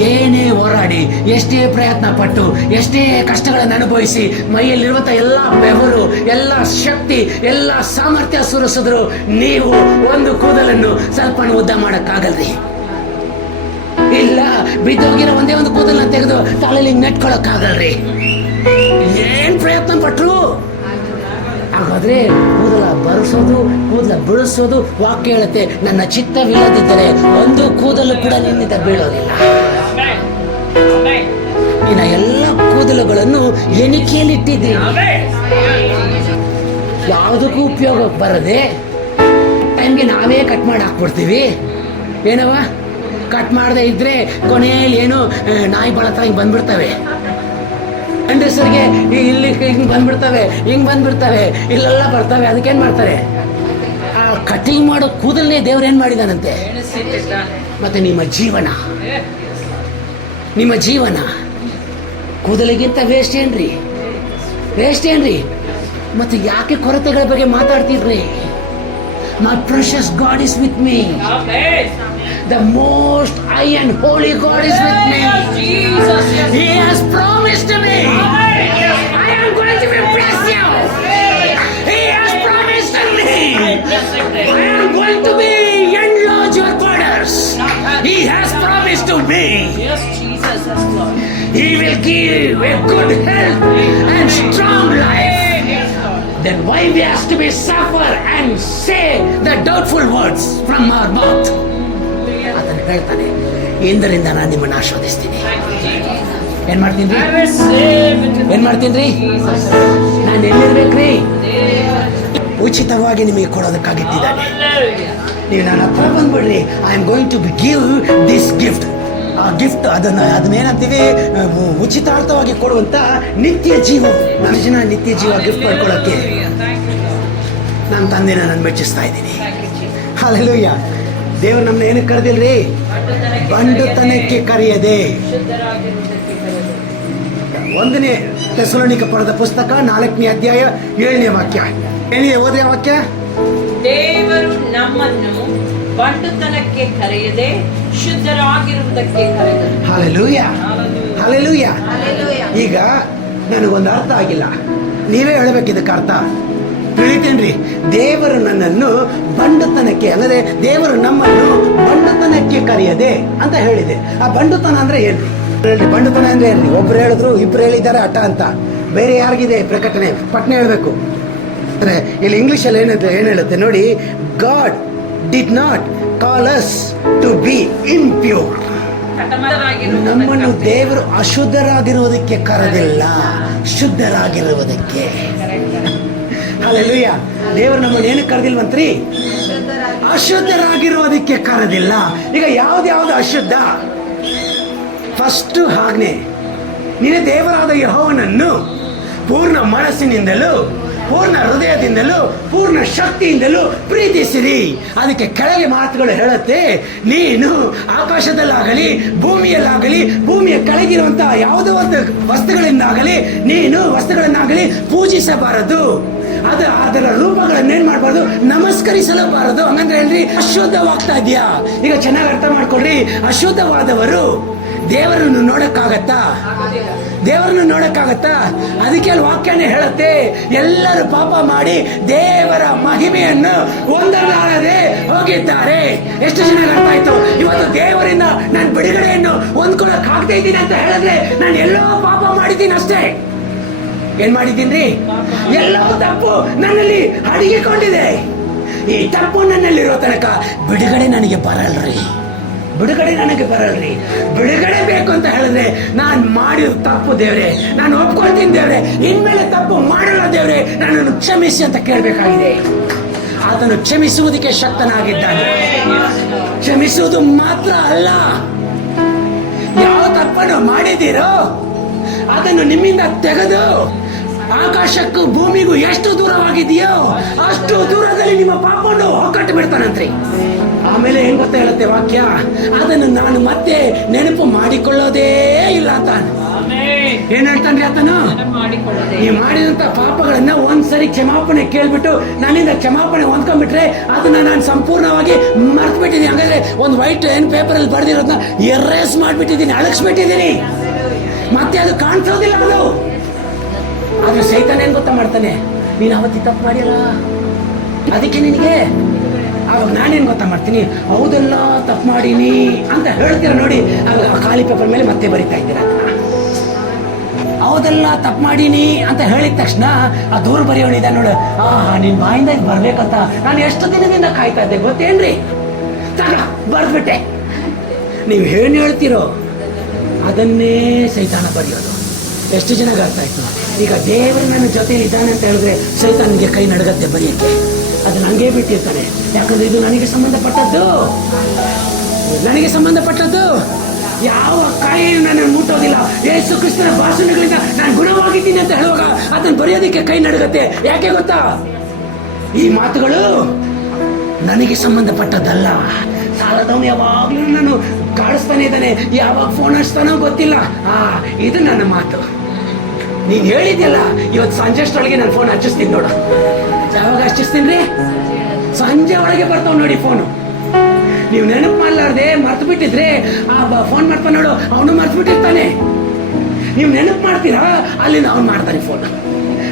ಏನೇ ಹೋರಾಡಿ, ಎಷ್ಟೇ ಪ್ರಯತ್ನ ಪಟ್ಟು, ಎಷ್ಟೇ ಕಷ್ಟಗಳನ್ನು ಅನುಭವಿಸಿ, ಮೈಯಲ್ಲಿರುವಂತ ಎಲ್ಲ ಬೆವರು, ಎಲ್ಲ ಶಕ್ತಿ, ಎಲ್ಲ ಸಾಮರ್ಥ್ಯ ಸುರಿಸಿದ್ರು ನೀವು ಒಂದು ಕೂದಲನ್ನು ಸ್ವಲ್ಪ ಉದ್ದ ಮಾಡಕ್ಕಾಗಲ್ರಿ. ಇಲ್ಲ, ಬಿದ್ದೋಗಿರೋ ಒಂದೇ ಒಂದು ಕೂದಲನ್ನ ತೆಗೆದು ತಲೆಯಲ್ಲಿ ನೆಟ್ಕೊಳಕ್ಕಾಗಲ್ರಿ. ಏನ್ ಪ್ರಯತ್ನ ಪಟ್ರು. ಹಾಗಾದ್ರೆ ಕೂದಲ ಬರೆಸೋದು, ಕೂದಲ ಬಿಡಿಸೋದು ವಾಕ್ಯ ಹೇಳುತ್ತೆ, ನನ್ನ ಚಿತ್ತವಿಲ್ಲದಿದ್ದರೆ ಒಂದು ಕೂದಲು ಕೂಡ ನಿನ್ನಿಂದ ಬೀಳೋದಿಲ್ಲ. ನಿನ್ನ ಎಲ್ಲ ಕೂದಲುಗಳನ್ನು ಎಣಿಕೆಯಲ್ಲಿಟ್ಟಿದ್ದೀನಿ, ಯಾವುದಕ್ಕೂ ಉಪಯೋಗ ಬರದೆ ಟೈಮ್ಗೆ ನಾವೇ ಕಟ್ ಮಾಡಿ ಹಾಕ್ಬಿಡ್ತೀವಿ. ಏನವ ಕಟ್ ಮಾಡದೆ ಇದ್ರೆ ಕೊನೆಯಲ್ಲಿ ಏನು ನಾಯಿ ಬಳತ ಹಿಂಗ್ ಬಂದ್ಬಿಡ್ತವೆ. ಗಂಡಸರಿಗೆ ಇಲ್ಲಿ ಹಿಂಗ್ ಬಂದ್ಬಿಡ್ತವೆ, ಹಿಂಗ್ ಬಂದ್ಬಿಡ್ತವೆ, ಇಲ್ಲೆಲ್ಲ ಬರ್ತವೆ. ಅದಕ್ಕೇನ್ ಮಾಡ್ತಾರೆ? ಆ ಕಟಿಂಗ್ ಮಾಡೋ ಕೂದಲೇ ದೇವ್ರು ಏನ್ ಮಾಡಿದಾನಂತೆ. ಮತ್ತೆ ನಿಮ್ಮ ಜೀವನ ಕೂದಲಿಗಿಂತ ವೇಸ್ಟ್ ಏನ್ರಿ? ಮತ್ತೆ ಯಾಕೆ ಕೊರತೆಗಳ ಬಗ್ಗೆ ಮಾತಾಡ್ತಿದ್ರಿ? My precious God is with me. The most high and holy God is with me. He has promised to me. I am going to bless you. He has promised to me. I am going to be enlarge your borders. He has promised to me. He will give a good health and strong life. Then why we have to be suffer and say the doubtful words from our mouth? ಅದನ್ನು ಹೇಳ್ತಾನೆ, ಇಂದರಿಂದ ನಾನು ನಿಮ್ಮನ್ನು ಆಶೀರ್ವದಿಸ್ತೀನಿ. ಏನ್ ಮಾಡ್ತೀನಿ? ನಾನು ಎಲ್ಲಿರ್ಬೇಕ್ರಿ? ಉಚಿತವಾಗಿ ನಿಮಗೆ ಕೊಡೋದಕ್ಕಾಗಿಟ್ಟಿದ್ದಾನೆ. ನೀವು ನನ್ನ ಹತ್ರ ಬಂದ್ಬಿಡ್ರಿ. I am going to give this gift. ಆ ಗಿಫ್ಟ್ ಅದನ್ನೇನಂತೀವಿ, ಉಚಿತಾರ್ಥವಾಗಿ ಕೊಡುವಂತ ನಿತ್ಯ ಜೀವ. ನನ್ನ ಜನ ನಿತ್ಯ ಜೀವ ಗಿಫ್ಟ್ ಪಡ್ಕೊಳ್ಳೋಕ್ಕೆ ನನ್ನ ತಂದೆನ ನಾನು ಮೆಚ್ಚಿಸ್ತಾ ಇದ್ದೀನಿ. ಹಲ್ಲೆಲೂಯಾ. ದೇವರು ನಮ್ಮನ್ನ ಏನಕ್ಕೆ ಕರೆದಿಲ್ರಿ? ಬಂಡುತನಕ್ಕೆ ಕರೆಯದೆ. 1ನೇ ಥೆಸಲೋನಿಕ ಪಡೆದ ಪುಸ್ತಕ 4ನೇ ಅಧ್ಯಾಯ 7ನೇ ವಾಕ್ಯ. ಓದ್ರಿ ಆ ವಾಕ್ಯ. ದೇವರು ನಮ್ಮನ್ನು ಬಂಡುತನಕ್ಕೆ ಕರೆಯದೆ ಶುದ್ಧರಾಗಿರುವುದಕ್ಕೆ ಕರೆದರು. ಹಲ್ಲೆಲೂಯಾ. ಈಗ ನನಗೊಂದು ಅರ್ಥ ಆಗಿಲ್ಲ, ನೀವೇ ಹೇಳಬೇಕು ಇದಕ್ಕೆ ಅರ್ಥ. ತಿಳಿತೇನ್ರಿ? ದೇವರು ನನ್ನನ್ನು ಬಂಡುತನಕ್ಕೆ, ಅಂದರೆ ದೇವರು ನಮ್ಮನ್ನು ಬಂಡುತನಕ್ಕೆ ಕರೆಯದೆ ಅಂತ ಹೇಳಿದೆ. ಆ ಬಂಡುತನ ಅಂದ್ರೆ ಏನ್ರಿ? ಬಂಡುತನ ಅಂದ್ರೆ ಏನ್ರಿ? ಒಬ್ರು ಹೇಳಿದ್ರು, ಇಬ್ರು ಹೇಳಿದ್ದಾರೆ ಅಟ ಅಂತ. ಬೇರೆ ಯಾರಿಗಿದೆ ಪ್ರಕಟಣೆ? ಪಟ್ನೆ ಹೇಳ್ಬೇಕು. ಅಂದ್ರೆ ಇಲ್ಲಿ ಇಂಗ್ಲಿಷಲ್ಲಿ ಏನ್ ಹೇಳುತ್ತೆ ನೋಡಿ, God did not call us to be impure. ನಮ್ಮನ್ನು ದೇವರು ಅಶುದ್ಧರಾಗಿರುವುದಕ್ಕೆ ಕರೆದಿಲ್ಲ, ಶುದ್ಧರಾಗಿರುವುದಕ್ಕೆ. ಹಲ್ಲೆಲೂಯಾ. ದೇವರು ನಮ್ಮನ್ನು ಏನಕ್ಕೆ ಕರೆದಿಲ್ವಂತ್ರಿ? ಅಶುದ್ಧರಾಗಿರುವುದಕ್ಕೆ ಕರೆದಿಲ್ಲ. ಈಗ ಯಾವ್ದು ಅಶುದ್ಧ? ಫಸ್ಟ್ ಆಜ್ಞೆ, ನೀನು ದೇವರಾದ ಯೆಹೋವನನ್ನು ಪೂರ್ಣ ಮನಸ್ಸಿನಿಂದಲೂ, ಪೂರ್ಣ ಹೃದಯದಿಂದಲೂ, ಪೂರ್ಣ ಶಕ್ತಿಯಿಂದಲೂ ಪ್ರೀತಿಸಿರಿ. ಅದಕ್ಕೆ ಕೆಳಗೆ ಮಾತುಗಳು ಹೇಳುತ್ತೆ, ನೀನು ಆಕಾಶದಲ್ಲಾಗಲಿ ಭೂಮಿಯಲ್ಲಾಗಲಿ ಭೂಮಿಯ ಕೆಳಗಿರುವಂತಹ ಯಾವುದೋ ಒಂದು ವಸ್ತುಗಳನ್ನಾಗಲಿ ಪೂಜಿಸಬಾರದು. ಅದರ ರೂಪಗಳನ್ನೇನ್ ಮಾಡಬಾರ್ದು? ನಮಸ್ಕರಿಸಲಬಾರದು. ಹಂಗಂದ್ರೆ ಹೇಳ್ರಿ, ಅಶುದ್ಧವಾಗ್ತಾ ಇದೆಯಾ? ಈಗ ಚೆನ್ನಾಗಿ ಅರ್ಥ ಮಾಡ್ಕೊಳ್ರಿ. ಅಶುದ್ಧವಾದವರು ದೇವರನ್ನು ನೋಡಕ್ಕಾಗತ್ತಾ? ಅದಕ್ಕೆ ಅಲ್ಲಿ ವಾಕ್ಯನೇ ಹೇಳುತ್ತೆ, ಎಲ್ಲರೂ ಪಾಪ ಮಾಡಿ ದೇವರ ಮಹಿಮೆಯನ್ನು ಹೊಂದಲಾರದೆ ಹೋಗಿದ್ದಾರೆ. ಎಷ್ಟು ಚೆನ್ನಾಗಿ ಅರ್ಥ ಆಯ್ತು. ಇವತ್ತು ದೇವರಿಂದ ನಾನು ಬಿಡುಗಡೆಯನ್ನು ಹೊಂದ್ಕೊಳಕ್ ಆಗ್ತಾ ಇದ್ದೀನಿ ಅಂತ ಹೇಳಿದ್ರೆ ನಾನು ಎಲ್ಲೋ ಪಾಪ ಮಾಡಿದ್ದೀನಿ ಅಷ್ಟೇ. ಏನ್ ಮಾಡಿದ್ದೀನಿ? ಎಲ್ಲವೂ ತಪ್ಪು ನನ್ನಲ್ಲಿ ಅಡಗಿಕೊಂಡಿದೆ. ಈ ತಪ್ಪು ನನ್ನಲ್ಲಿರೋ ತನಕ ಬಿಡುಗಡೆ ನನಗೆ ಬರಲ್ರಿ. ಬಿಡುಗಡೆ ಬೇಕು ಅಂತ ಹೇಳಿದ್ರೆ ನಾನು ಮಾಡಿದ ತಪ್ಪು ದೇವ್ರೆ, ನಾನು ಒಪ್ಕೊಳ್ತೀನಿ ದೇವ್ರೆ, ಇನ್ಮೇಲೆ ತಪ್ಪು ಮಾಡಲ್ಲ ದೇವ್ರೆ, ನನ್ನನ್ನು ಕ್ಷಮಿಸಿ ಅಂತ ಕೇಳಬೇಕಾಗಿದೆ. ಆತನು ಕ್ಷಮಿಸುವುದಕ್ಕೆ ಶಕ್ತನಾಗಿದ್ದಾನೆ. ಕ್ಷಮಿಸುವುದು ಮಾತ್ರ ಅಲ್ಲ, ಯಾವ ತಪ್ಪನ್ನು ಮಾಡಿದ್ದೀರೋ ಅದನ್ನು ನಿಮ್ಮಿಂದ ತೆಗೆದು ಆಕಾಶಕ್ಕೂ ಭೂಮಿಗೂ ಎಷ್ಟು ದೂರವಾಗಿದೆಯೋ ಅಷ್ಟು ದೂರದಲ್ಲಿ ನಿಮ್ಮ ಪಾಪವನ್ನು ಹೊಕ್ಕಟ್ಟು ಬಿಡ್ತಾನಂತ್ರಿ. ಆಮೇಲೆ ಹೆಂಗ್ ಗೊತ್ತಾ ಹೇಳುತ್ತೆ ವಾಕ್ಯ, ಅದನ್ನು ನಾನು ಮತ್ತೆ ನೆನಪು ಮಾಡಿಕೊಳ್ಳೋದೇ ಇಲ್ಲ ಅಂತ. ಏನ್ ಹೇಳ್ತಾನ್ರಿ ಆತನು? ಈ ಮಾಡಿದಂತ ಪಾಪಗಳನ್ನ ಒಂದ್ಸರಿ ಕ್ಷಮಾಪಣೆ ಕೇಳ್ಬಿಟ್ಟು ನನ್ನಿಂದ ಕ್ಷಮಾಪಣೆ ಹೊಂದ್ಕೊಂಡ್ಬಿಟ್ರೆ ಅದನ್ನ ನಾನು ಸಂಪೂರ್ಣವಾಗಿ ಮರ್ತು ಬಿಟ್ಟಿದ್ದೀನಿ. ಹಾಗಾದ್ರೆ ಒಂದು ವೈಟ್ ಪೇಪರ್ ಅಲ್ಲಿ ಬರೆದಿರೋದನ್ನ ಎರೇಸ್ ಮಾಡ್ಬಿಟ್ಟಿದ್ದೀನಿ, ಅಳಗಿಸ್ಬಿಟ್ಟಿದ್ದೀನಿ. ಮತ್ತೆ ಅದು ಕಾಣಿಸೋದಿಲ್ಲ ಅದು. ಆದ್ರೆ ಸೈತಾನ ಏನ್ ಗೊತ್ತಾ ಮಾಡ್ತಾನೆ, ನೀನು ಅವತ್ತಿ ತಪ್ಪು ಮಾಡಿಲ್ಲ ಅದಕ್ಕೆ ನಿನಗೆ. ಅವಾಗ ನಾನೇನ್ ಗೊತ್ತಾ ಮಾಡ್ತೀನಿ, ಹೌದೆಲ್ಲ ತಪ್ಪು ಮಾಡೀನಿ ಅಂತ ಹೇಳ್ತೀರ ನೋಡಿ, ಆಗ ಖಾಲಿ ಪೇಪರ್ ಮೇಲೆ ಮತ್ತೆ ಬರಿತಾ ಇದ್ದೀರ. ಹೌದೆಲ್ಲ ತಪ್ಪು ಮಾಡೀನಿ ಅಂತ ಹೇಳಿದ ತಕ್ಷಣ ಆ ದೂರ ಬರೆಯೋಣಿದ ನೋಡು, ನಿನ್ ಬಾಯಿಂದ ಇದು ಬರ್ಬೇಕಂತ ನಾನು ಎಷ್ಟು ದಿನದಿಂದ ಕಾಯ್ತಾ ಇದ್ದೆ ಗೊತ್ತೇನ್ರಿ, ತಗ ಬರ್ಬಿಟ್ಟೆ. ನೀವು ಏನ್ ಹೇಳ್ತೀರೋ ಅದನ್ನೇ ಸೈತಾನ ಬರೆಯೋದು. ಎಷ್ಟು ಜನಕ್ಕೆ ಅರ್ಥ ಆಯ್ತು? ಈಗ ದೇವರು ನನ್ನ ಜೊತೆಲಿ ಇದ್ದಾನೆ ಅಂತ ಹೇಳಿದ್ರೆ ಸೈತಾನಿಗೆ ಕೈ ನಡಗತ್ತೆ ಬರೆಯಕ್ಕೆ. ಅದನ್ನ ಹಂಗೆ ಬಿಟ್ಟಿರ್ತಾನೆ, ಯಾಕಂದ್ರೆ ಇದು ನನಗೆ ಸಂಬಂಧಪಟ್ಟದ್ದು, ನನಗೆ ಸಂಬಂಧಪಟ್ಟದ್ದು. ಯಾವ ಕಾಯಿಯೂ ನನ್ನ ಮುಟ್ಟೋದಿಲ್ಲ. ಯೇಸು ಕ್ರಿಸ್ತನ ಭಾಷಣಗಳಿಂದ ನಾನು ಗುಣವಾಗಿದ್ದೀನಿ ಅಂತ ಹೇಳುವಾಗ ಅದನ್ನು ಬರೆಯೋದಕ್ಕೆ ಕೈ ನಡಗತ್ತೆ. ಯಾಕೆ ಗೊತ್ತಾ? ಈ ಮಾತುಗಳು ನನಗೆ ಸಂಬಂಧಪಟ್ಟದ್ದಲ್ಲ. ಸಾಲದವನು ಯಾವಾಗ್ಲೂ ನಾನು ಕಾಡಿಸ್ತಾನೆ ಇದ್ದಾನೆ, ಯಾವಾಗ ಫೋನ್ ಹಚ್ತಾನೋ ಗೊತ್ತಿಲ್ಲ. ಇದು ನನ್ನ ಮಾತು. ನೀನ್ ಹೇಳಿದ್ಯಲ್ಲ ಇವತ್ತು ಸಂಜೆ ಅಷ್ಟೊಳಗೆ ನಾನು ಫೋನ್ ಹಚ್ಚಿಸ್ತೀನಿ ನೋಡು. ಯಾವಾಗ ಹಚ್ಚಿಸ್ತೀನಿ ರೀ? ಸಂಜೆ ಒಳಗೆ ಬರ್ತಾವ್ ನೋಡಿ ಫೋನು. ನೀವು ನೆನಪು ಮಾಡ್ಲಾರ್ದೆ ಮರ್ತು ಬಿಟ್ಟಿದ್ರೆ ಫೋನ್ ಮಾಡ್ತಾನೆ ನೋಡು, ಅವನು ಮರ್ತು ಬಿಟ್ಟಿರ್ತಾನೆ. ನೀವು ನೆನಪು ಮಾಡ್ತೀರಾ, ಅಲ್ಲಿಂದ ಅವ್ನು ಮಾಡ್ತಾನೆ ಫೋನ್.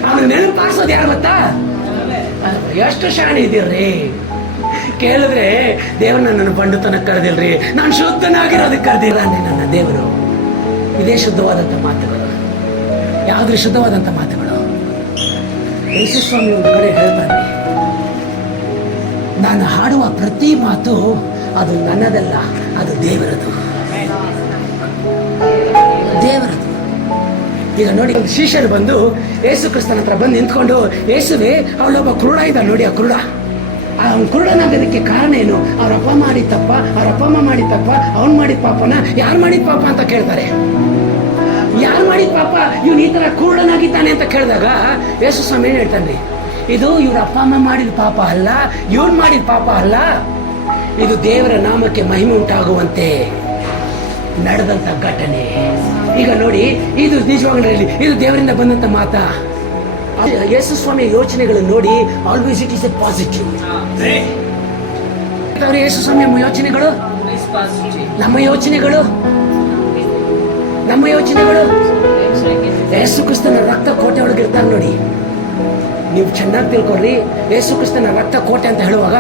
ಅವನು ನೆನಪು ಮಾಡಿಸೋದು ಯಾರು ಗೊತ್ತಾ? ಎಷ್ಟು ಶಾಣೆ ಇದೀರ್ರಿ. ಕೇಳಿದ್ರೆ ದೇವ್ರು ನನ್ನನ್ನು ಬಂಡುತನಕ್ಕೆ ಕರೆದಿಲ್ರಿ, ನಾನು ಶುದ್ಧನಾಗಿರೋದಕ್ಕೆ ಕರೆದಿಲ್ಲ ನನ್ನ ದೇವರು. ಇದೇ ಶುದ್ಧವಾದಂಥ ಮಾತುಗಳು. ಯಾವ್ದು ಶುದ್ಧವಾದಂಥ ಮಾತುಗಳು? ಯೇಸು ಸ್ವಾಮಿ ಒಂದು ಕಡೆ ಹೇಳ್ತಾನೆ, ನಾನು ಹಾಡುವ ಪ್ರತಿ ಮಾತು ಅದು ನನ್ನದಲ್ಲ, ಅದು ದೇವರದು. ದೇವರದು. ಈಗ ನೋಡಿ, ಒಂದು ಶಿಷ್ಯರು ಬಂದು ಯೇಸು ಕ್ರಿಸ್ತನ ಹತ್ರ ಬಂದು ನಿಂತ್ಕೊಂಡು, ಯೇಸುವೆ ಅವಳೊಬ್ಬ ಕುರುಡ ಇದ್ದ ನೋಡಿ, ಆ ಕುರುಡ, ಅವ್ನು ಕುರುಡನಾಗೋದಕ್ಕೆ ಕಾರಣ ಏನು? ಅವ್ರ ಅಪ್ಪ ಮಾಡಿದ ತಪ್ಪ, ಅವ್ರ ಅಪ್ಪ ಅಮ್ಮ ಮಾಡಿದ ತಪ್ಪ, ಅವ್ನು ಮಾಡಿದ ಪಾಪನ ಯಾರು ಮಾಡಿದ ಪಾಪ ಅಂತ ಕೇಳ್ತಾರೆ. ಯಾರು ಮಾಡಿದ ಪಾಪ ಇವನು ಈ ತರ ಕುರುಡನಾಗಿದ್ದಾನೆ ಅಂತ ಕೇಳಿದಾಗ ಯೇಸು ಸ್ವಾಮಿ ಏನ್ ಹೇಳ್ತಾನೆ, ಇದು ಇವ್ರ ಅಪ್ಪ ಅಮ್ಮ ಮಾಡಿದ ಪಾಪ ಅಲ್ಲ, ಇವ್ನು ಮಾಡಿದ ಪಾಪ ಅಲ್ಲ, ಇದು ದೇವರ ನಾಮಕ್ಕೆ ಮಹಿಮೆ ಉಂಟಾಗುವಂತೆ ನಡೆದಂತ ಘಟನೆ. ಈಗ ನೋಡಿ, ಇದು ನಿಜವಾಗ್ಲೂ ಇದು ದೇವರಿಂದ ಬಂದಂತ ಮಾತಾ. ಯೇಸು ಸ್ವಾಮಿಯ ಯೋಚನೆಗಳನ್ನು ನೋಡಿ, always it is a positive. Yesu ಸ್ವಾಮಿಯ ಯೋಚನೆಗಳು, ನಮ್ಮ ಯೋಚನೆಗಳು, ನಮ್ಮ ಯೋಚನೆಗಳು ಯೇಸು ಕ್ರಿಸ್ತನ ರಕ್ತ ಕೋಟೆ ಒಳಗೆ ಇರ್ತಾರೆ ನೋಡಿ. ನೀವು ಚೆನ್ನಾಗಿ ತಿಳ್ಕೊಳ್ರಿ, ಯೇಸು ಕ್ರಿಸ್ತನ ರಕ್ತ ಕೋಟೆ ಅಂತ ಹೇಳುವಾಗ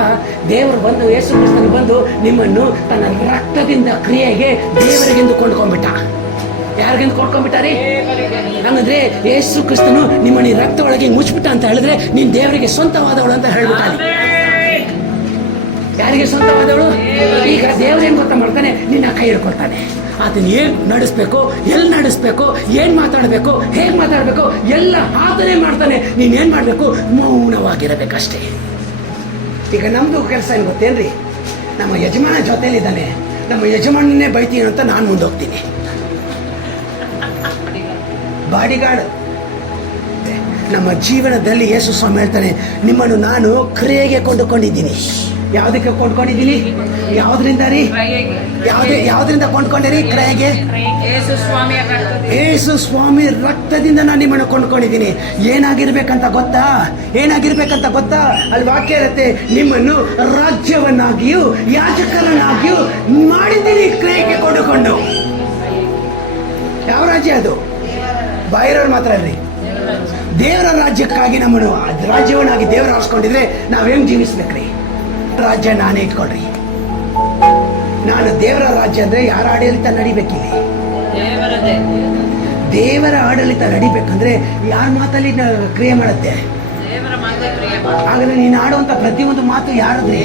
ದೇವರು ಬಂದು, ಯೇಸು ಕ್ರಿಸ್ತನ ಬಂದು ನಿಮ್ಮನ್ನು ತನ್ನ ರಕ್ತದಿಂದ ಕ್ರಿಯೆಗೆ ದೇವರಿಗೆಂದು ಕೊಂಡ್ಕೊಂಡ್ಬಿಟ್ಟ. ಯಾರಿಗೆಂದು ಕೊಂಡ್ಕೊಂಡ್ಬಿಟ್ಟಾರಿ? ಹಂಗಂದ್ರೆ ಯೇಸು ಕ್ರಿಸ್ತನು ನಿಮ್ಮನ್ನ ಈ ರಕ್ತ ಒಳಗೆ ಮುಚ್ಚಿಬಿಟ್ಟ ಅಂತ ಹೇಳಿದ್ರೆ ನೀನ್ ದೇವರಿಗೆ ಸ್ವಂತವಾದವಳು ಅಂತ ಹೇಳ್ಬಿಟ್ಟಾನೆ. ಯಾರಿಗೆ ಸ್ವಂತವಾದವಳು? ಈಗ ದೇವ್ರು ಏನ್ ಗೊತ್ತಾ ಮಾಡ್ತಾನೆ, ನಿನ್ನ ಕೈ ಹಿಡ್ಕೊಳ್ತಾನೆ. ಆತನ ಏನ್ ನಡೆಸ್ಬೇಕು, ಎಲ್ಲಿ ನಡೆಸ್ಬೇಕು, ಏನ್ ಮಾತಾಡ್ಬೇಕು, ಹೇಗ್ ಮಾತಾಡ್ಬೇಕು, ಎಲ್ಲ ಆತನೇ ಮಾಡ್ತಾನೆ. ನೀನ್ ಏನ್ ಮಾಡ್ಬೇಕು? ಮೌನವಾಗಿರಬೇಕಷ್ಟೇ. ಈಗ ನಮ್ದು ಕೆಲಸ ಏನ್ ಗೊತ್ತೇನ್ರಿ? ನಮ್ಮ ಯಜಮಾನ ಜೊತೆಲಿದ್ದಾನೆ, ನಮ್ಮ ಯಜಮಾನನ್ನೇ ಬೈತೀನಿ ಅಂತ ನಾನು ಮುಂದೋಗ್ತೀನಿ. ಬಾಡಿಗಾರ್ಡ್. ನಮ್ಮ ಜೀವನದಲ್ಲಿ ಯೇಸು ಸ್ವಾಮಿ ಹೇಳ್ತಾನೆ, ನಿಮ್ಮನ್ನು ನಾನು ಕ್ರಿಯೆಗೆ ಕೊಂಡುಕೊಂಡಿದ್ದೀನಿ. ಯಾವುದಕ್ಕೆ ಕೊಂಡ್ಕೊಂಡಿದ್ದೀನಿ? ಯಾವ್ದ್ರಿಂದ ರೀ? ಯಾವ್ದ್ರಿಂದ ಕೊಂಡ್ಕೊಂಡಿರಿ? ಕ್ರಿಯೆಗೆ. ಯೇಸು ಸ್ವಾಮಿ ರಕ್ತದಿಂದ ನಾನು ನಿಮ್ಮನ್ನು ಕೊಂಡ್ಕೊಂಡಿದ್ದೀನಿ. ಏನಾಗಿರ್ಬೇಕಂತ ಗೊತ್ತಾ? ಏನಾಗಿರ್ಬೇಕಂತ ಗೊತ್ತಾ? ಅಲ್ಲಿ ವಾಕ್ಯ ಇರುತ್ತೆ, ನಿಮ್ಮನ್ನು ರಾಜ್ಯವನ್ನಾಗಿಯೂ ಯಾಜಕರನ್ನಾಗಿಯೂ ಮಾಡಿದ್ದೀನಿ ಕ್ರಿಯೆಗೆ ಕೊಂಡುಕೊಂಡು. ಯಾವ ರಾಜ್ಯ ಅದು? ಬಾಯಿರೋರು ಮಾತ್ರ ಅಲ್ರಿ. ದೇವರ ರಾಜ್ಯಕ್ಕಾಗಿ ನಮ್ಮನ್ನು ರಾಜ್ಯವನ್ನಾಗಿ ದೇವರು ಆರಿಸ್ಕೊಂಡಿದ್ರೆ ನಾವ್ ಹೆಂಗ್ ಜೀವಿಸ್ಬೇಕ್ರಿ? ರಾಜ್ಯ ನಾನೇ ಇಟ್ಕೊಳ್ರಿ. ನಾನು ದೇವರ ರಾಜ್ಯ ಅಂದ್ರೆ ಯಾರ ಆಡಳಿತ ನಡಿಬೇಕಿಲ್ಲಿ? ದೇವರ ಆಡಳಿತ ನಡಿಬೇಕಂದ್ರೆ ಯಾರ ಮಾತಲ್ಲಿ ಕ್ರಿಯೆ ಮಾಡುತ್ತೆ? ಹಾಗಾದ್ರೆ ನೀನು ಆಡುವಂತ ಪ್ರತಿಯೊಂದು ಮಾತು ಯಾರದ್ರಿ?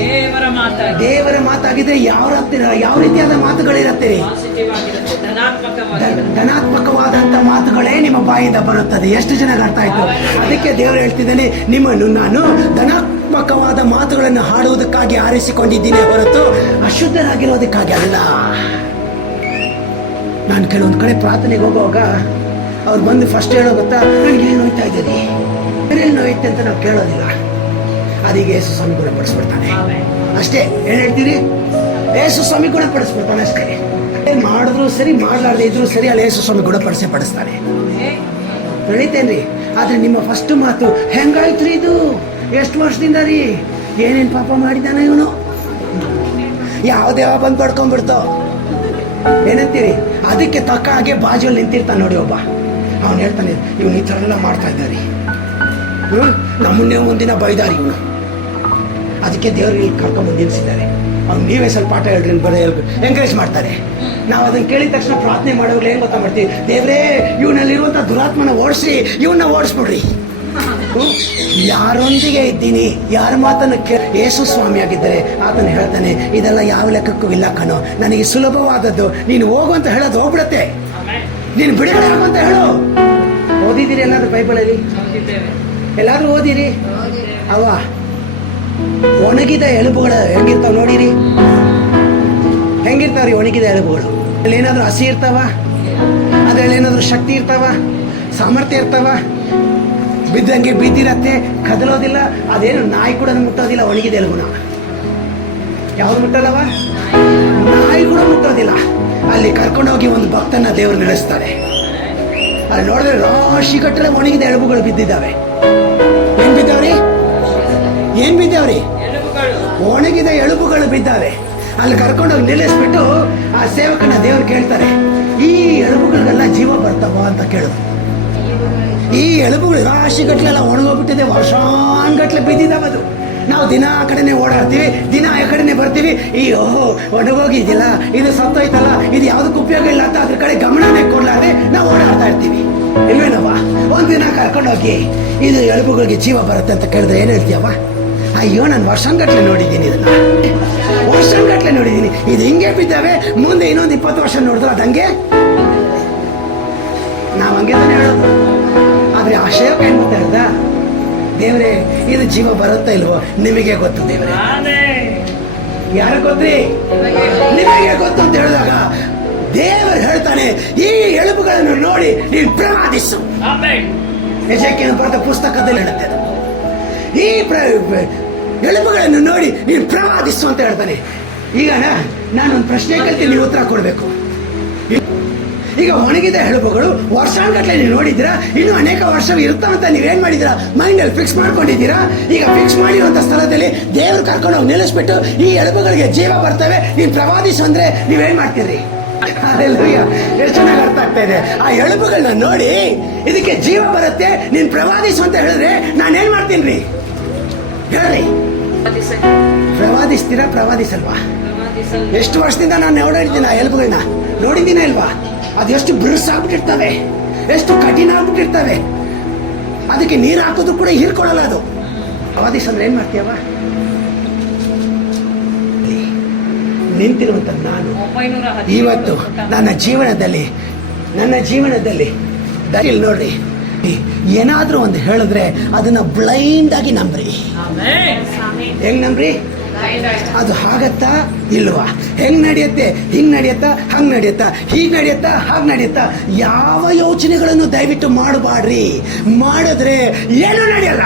ದೇವರ ಮಾತಾಗಿದ್ರೆ ಯಾವ ರೀತಿಯಾದ ಮಾತುಗಳಿರುತ್ತೆ? ಧನಾತ್ಮಕವಾದಂತ ಮಾತುಗಳೇ ನಿಮ್ಮ ಬಾಯಿಂದ ಬರುತ್ತದೆ. ಎಷ್ಟು ಜನಕ್ಕೆ ಅರ್ಥ ಆಯ್ತು? ಅದಕ್ಕೆ ದೇವರು ಹೇಳ್ತಿದ್ದಾನೆ, ನಿಮ್ಮನ್ನು ನಾನು ಧನಾತ್ಮಕವಾದ ಮಾತುಗಳನ್ನು ಹಾಡುವುದಕ್ಕಾಗಿ ಆರಿಸಿಕೊಂಡಿದ್ದೀನಿ ಹೊರತು ಅಶುದ್ಧರಾಗಿರೋದಕ್ಕಾಗಿ ಅಲ್ಲ. ನಾನು ಕೆಲವೊಂದು ಕಡೆ ಪ್ರಾರ್ಥನೆಗೆ ಹೋಗುವಾಗ ಅವ್ರು ಬಂದು ಫಸ್ಟ್ ಹೇಳೋ ಗೊತ್ತಾ, ನನಗೆ ಏನು ನೋಯ್ತಾ ಇದ್ದೀರಿ, ಏನೇನು ನೋಯುತ್ತೆ ಅಂತ ನಾವು ಕೇಳೋದಿಲ್ಲ. ಅದೀಗ ಯೇಸು ಸ್ವಾಮಿ ಗುಣಪಡಿಸ್ಬಿಡ್ತಾನೆ ಅಷ್ಟೇ. ಏನ್ ಹೇಳ್ತೀರಿ? ಯೇಸು ಸ್ವಾಮಿ ಗುಣಪಡಿಸ್ಬಿಡ್ತಾನೆ ಅಷ್ಟೇ. ಏನ್ ಮಾಡಿದ್ರು ಸರಿ, ಮಾಡ್ಲಾರ್ದೆ ಇದ್ರು ಸರಿ, ಅಲ್ಲಿ ಯೇಸು ಸ್ವಾಮಿ ಗುಣಪಡಿಸೇ ಪಡಿಸ್ತಾನೆ. ತಿಳಿತೇನ್ರಿ? ಆದ್ರೆ ನಿಮ್ಮ ಫಸ್ಟ್ ಮಾತು, ಹೆಂಗಾಯ್ತ್ರಿ ಇದು, ಎಷ್ಟು ವರ್ಷದಿಂದ ರೀ, ಏನೇನ್ ಪಾಪ ಮಾಡಿದಾನ ಇವನು, ಯಾವ್ದೇ ಬಂದು ಪಡ್ಕೊಂಡ್ಬಿಡ್ತೋ ಏನಂತೀರಿ? ಅದಕ್ಕೆ ತಕ್ಕ ಹಾಗೆ ಬಾಜುವಲ್ಲಿ ನಿಂತಿರ್ತಾನೆ ನೋಡಿ ಒಬ್ಬ. ಅವನು ಹೇಳ್ತಾನೆ, ಇವನು ಈ ಥರ ಎಲ್ಲ ಮಾಡ್ತಾ ಇದ್ದಾರಿ, ನಮ್ಮನ್ನೇ ಒಂದಿನ ಬೈದಾರಿ ಇವನು. ಅದಕ್ಕೆ ದೇವ್ರು ಇಲ್ಲಿ ಕರ್ಕೊಂಡ್ಬಂದು ನಿಲ್ಸಿದ್ದಾರೆ. ಅವ್ನು ನೀವೇ ಸ್ವಲ್ಪ ಪಾಠ ಹೇಳ್ರಿ ಬರೀ ಎಂಕರೇಜ್ ಮಾಡ್ತಾರೆ. ನಾವು ಅದನ್ನ ಕೇಳಿದ ತಕ್ಷಣ ಪ್ರಾರ್ಥನೆ ಮಾಡೋಗ್ಲಿ ಏನ್ ಗೊತ್ತಾ ಮಾಡ್ತೀವಿ, ದೇವ್ರೇ ಇವನಲ್ಲಿರುವಂತ ದುರಾತ್ಮನ ಓಡಿಸ್ರಿ, ಇವನ್ನ ಓಡಿಸ್ಬಿಡ್ರಿ. ಯಾರೊಂದಿಗೆ ಇದ್ದೀನಿ, ಯಾರ ಮಾತನ್ನ ಯೇಸು ಸ್ವಾಮಿ ಆಗಿದ್ದರೆ ಆತನು ಹೇಳ್ತಾನೆ, ಇದೆಲ್ಲ ಯಾವ ಲೆಕ್ಕಕ್ಕೂ ಇಲ್ಲ ಕಣೋ, ನನಗೆ ಸುಲಭವಾದದ್ದು, ನೀನು ಹೋಗು ಅಂತ ಹೇಳೋದು ಹೋಗ್ಬಿಡತ್ತೆ, ನೀನು ಬಿಡುಗಡೆ ಆಗು ಅಂತ ಹೇಳು. ಓದಿದ್ದೀರಿ ಎಲ್ಲಾದ್ರೂ ಬೈಬಲಲ್ಲಿ? ಎಲ್ಲಾದ್ರೂ ಓದಿರಿ? ಅವ ಒಣಗಿದ ಎಲುಬುಗಳು ಹೆಂಗಿರ್ತಾವ ನೋಡಿರಿ, ಹೆಂಗಿರ್ತಾವ್ರಿ ಒಣಗಿದ ಎಲುಬುಗಳು? ಅಲ್ಲಿ ಏನಾದ್ರು ಹಸಿ ಇರ್ತಾವ? ಅದ್ರಲ್ಲಿ ಏನಾದ್ರು ಶಕ್ತಿ ಇರ್ತಾವ? ಸಾಮರ್ಥ್ಯ ಇರ್ತಾವ? ಬಿದ್ದಂಗೆ ಬಿದ್ದಿರತ್ತೆ, ಕದಲೋದಿಲ್ಲ. ಅದೇನು ನಾಯಿ ಕೂಡ ಮುಟ್ಟೋದಿಲ್ಲ ಒಣಗಿದ ಎಲುಬುನ. ಯಾವ್ದು ಮುಟ್ಟಲ್ಲವ? ನಾಯಿ ಕೂಡ ಮುಟ್ಟೋದಿಲ್ಲ. ಅಲ್ಲಿ ಕರ್ಕೊಂಡೋಗಿ ಒಂದು ಭಕ್ತನ ದೇವರು ನಡೆಸ್ತಾರೆ. ಅಲ್ಲಿ ನೋಡಿದ್ರೆ ರಾಶಿ ಕಟ್ಟಲೆ ಒಣಗಿದ ಎಲುಬುಗಳು ಬಿದ್ದಿದ್ದಾವೆ. ಏನ್ ಬಿದ್ದಾವ್ರಿ? ಏನ್ ಬಿದ್ದಾವ್ರಿ? ಒಣಗಿದ ಎಲುಬುಗಳು ಬಿದ್ದಾವೆ. ಅಲ್ಲಿ ಕರ್ಕೊಂಡೋಗಿ ನಿಲ್ಲಿಸ್ಬಿಟ್ಟು ಆ ಸೇವಕನ ದೇವರು ಕೇಳ್ತಾರೆ, ಈ ಎಲುಬುಗಳಿಗೆಲ್ಲ ಜೀವ ಬರ್ತಾವ ಅಂತ ಕೇಳಿದ್ರು. ಈ ಎಲುಬುಗಳು ರಾಶಿ ಗಟ್ಲೆಲ್ಲ ಒಣಗೋಗ್ಬಿಟ್ಟಿದೆ, ವರ್ಷಾನ್ಗಟ್ಲೆ ಬಿದ್ದಿದ್ದಾವದು. ನಾವು ದಿನ ಆ ಕಡೆನೆ ಓಡಾಡ್ತೀವಿ, ದಿನ ಆ ಕಡೆನೆ ಬರ್ತೀವಿ. ಈ ಒಣಗೋಗಿದ್ದಿಲ್ಲ, ಇದು ಸತ್ತೋಯ್ತಲ್ಲ, ಇದು ಯಾವುದಕ್ಕೂ ಉಪಯೋಗ ಇಲ್ಲ ಅಂತ ಅದ್ರ ಕಡೆ ಗಮನನೇ ಕೊಡ್ಲಾರ್ದೆ ನಾವು ಓಡಾಡ್ತಾ ಇರ್ತೀವಿ. ಇಲ್ವೇನವ್ವ? ಒಂದಿನ ಕರ್ಕೊಂಡೋಗಿ ಇದು ಎಲುಬುಗಳಿಗೆ ಜೀವ ಬರುತ್ತೆ ಅಂತ ಕೇಳಿದ್ರೆ ಏನ್ ಹೇಳ್ತೀಯವ್ವ? ಅಯ್ಯೋ, ನಾನು ವರ್ಷಾನ್ಗಟ್ಲೆ ನೋಡಿದ್ದೀನಿ, ಇದನ್ನ ವರ್ಷಾನ್ಗಟ್ಲೆ ನೋಡಿದ್ದೀನಿ, ಇದು ಹಿಂಗೆ ಬಿದ್ದಾವೆ, ಮುಂದೆ ಇನ್ನೊಂದು 20 ವರ್ಷ ನೋಡಿದ್ರು ಅದಂಗೆ. ನಾವ್ ಹಂಗೆ ತಾನೇ ಹೇಳೋದು. ಆದ್ರೆ ಆ ಸೇವಕ ಏನ್ ಹೇಳ್ದ, ದೇವ್ರೆ ಇದು ಜೀವ ಬರುತ್ತಾ ಇಲ್ವೋ ನಿಮಗೆ ಗೊತ್ತು ದೇವ್ರೆ. ಯಾರು ಗೊತ್ತ್ರಿ? ನಿಮಗೆ ಗೊತ್ತು ಅಂತ ಹೇಳಿದಾಗ ದೇವರು ಹೇಳ್ತಾನೆ, ಈ ಎಲುಬುಗಳನ್ನು ನೋಡಿ ನೀನು ಪ್ರವಾದಿಸು. ಯೆಶಾಯನ ಬರೆದ ಪುಸ್ತಕದಲ್ಲಿ ಹೇಳುತ್ತೆ, ಈ ಎಲುಬುಗಳನ್ನು ನೋಡಿ ನೀನು ಪ್ರವಾದಿಸು ಅಂತ ಹೇಳ್ತಾನೆ. ಈಗ ನಾನೊಂದು ಪ್ರಶ್ನೆ ಕೇಳ್ತೀನಿ, ನೀವು ಉತ್ತರ ಕೊಡ್ಬೇಕು. ಈಗ ಒಣಗಿದ ಎಲುಬುಗಳು ವರ್ಷಾನ್ಗಟ್ಲೆ ನೀವು ನೋಡಿದ್ದೀರಾ, ಇನ್ನು ಅನೇಕ ವರ್ಷ ಇರ್ತಾವಂತ ನೀವೇನ್ ಮಾಡಿದ್ದೀರಾ? ಮೈಂಡಲ್ಲಿ ಫಿಕ್ಸ್ ಮಾಡ್ಕೊಂಡಿದ್ದೀರಾ. ಈಗ ಫಿಕ್ಸ್ ಮಾಡಿರುವಂತ ಸ್ಥಳದಲ್ಲಿ ದೇವರು ಕರ್ಕೊಂಡು ಹೋಗಿ ನಿಲ್ಲಿಸ್ಬಿಟ್ಟು ಈ ಎಲುಬುಗಳಿಗೆ ಜೀವ ಬರ್ತವೆ, ನೀನ್ ಪ್ರವಾದಿಸು ಅಂದ್ರೆ ನೀವೇನ್ ಮಾಡ್ತೀರಿ? ಎಷ್ಟು ಚೆನ್ನಾಗಿ ಅರ್ಥ ಆಗ್ತಾ ಇದೆ. ಆ ಎಲುಬುಗಳನ್ನ ನೋಡಿ ಇದಕ್ಕೆ ಜೀವ ಬರುತ್ತೆ, ನೀನ್ ಪ್ರವಾದಿಸು ಅಂತ ಹೇಳಿದ್ರೆ ನಾನೇನ್ ಮಾಡ್ತೀನಿ ರೀ? ಹೇಳ್ರಿ, ಪ್ರವಾದಿಸ್ತೀರಾ? ಪ್ರವಾದಿಸಲ್ವಾ? ಎಷ್ಟು ವರ್ಷದಿಂದ ನಾನು ಓಡಾಡಿದ್ದೀನಿ, ಆ ಎಲುಬುಗಳನ್ನ ನೋಡಿದ್ದೀನ ಇಲ್ವಾ? ಅದು ಎಷ್ಟು ಬಿರುಸಾಗ್ಬಿಟ್ಟಿರ್ತವೆ, ಎಷ್ಟು ಕಠಿಣ ಆಗ್ಬಿಟ್ಟಿರ್ತವೆ. ಅದಕ್ಕೆ ನೀರು ಹಾಕೋದು ಕೂಡ ಹೀರ್ಕೊಳ್ಳಲ್ಲ ಅದು. ಪ್ರವಾದಿಸಂದ್ರೆ ಏನ್ ಮಾಡ್ತೀಯವ? ನಿಂತಿರುವಂತ ನಾನು ಇವತ್ತು ನನ್ನ ಜೀವನದಲ್ಲಿ ದಯವಿಟ್ಟು ನೋಡ್ರಿ, ಏನಾದ್ರೂ ಒಂದು ಹೇಳಿದ್ರೆ ಅದನ್ನ ಬ್ಲೈಂಡ್ ಆಗಿ ನಂಬ್ರಿ. ಹೆಂಗ್ ನಂಬ್ರಿ? ಅದು ಆಗತ್ತಾ ಇಲ್ವಾ? ಹೆಂಗ್ ನಡೆಯುತ್ತೆ? ಹಿಂಗ್ ನಡೆಯತ್ತಾ? ಹಂಗ್ ನಡೆಯತ್ತಾ? ಹೀಗ್ ನಡೆಯತ್ತಾ? ಹಾಗ್ ನಡೆಯತ್ತಾ? ಯಾವ ಯೋಚನೆಗಳನ್ನು ದಯವಿಟ್ಟು ಮಾಡಬಾಡ್ರಿ. ಮಾಡಿದ್ರೆ ಏನೂ ನಡೆಯಲ್ಲ.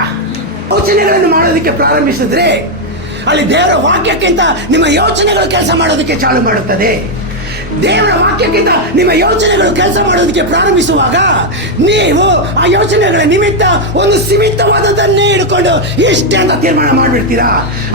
ಯೋಚನೆಗಳನ್ನು ಮಾಡೋದಕ್ಕೆ ಪ್ರಾರಂಭಿಸಿದ್ರೆ ಅಲ್ಲಿ ದೇವರ ವಾಕ್ಯಕ್ಕಿಂತ ನಿಮ್ಮ ಯೋಚನೆಗಳು ಕೆಲಸ ಮಾಡೋದಕ್ಕೆ ಚಾಲು ಮಾಡುತ್ತದೆ. ದೇವರ ವಾಕ್ಯಕ್ಕಿಂತ ನಿಮ್ಮ ಯೋಚನೆಗಳು ಕೆಲಸ ಮಾಡೋದಕ್ಕೆ ಪ್ರಾರಂಭಿಸುವಾಗ ನೀವು ಆ ಯೋಚನೆಗಳ ನಿಮಿತ್ತ ಒಂದು ಸೀಮಿತವಾದದನ್ನೇ ಹಿಡ್ಕೊಂಡು ಇಷ್ಟೇ ಅಂತ ತೀರ್ಮಾನ ಮಾಡಿಬಿಡ್ತೀರಾ.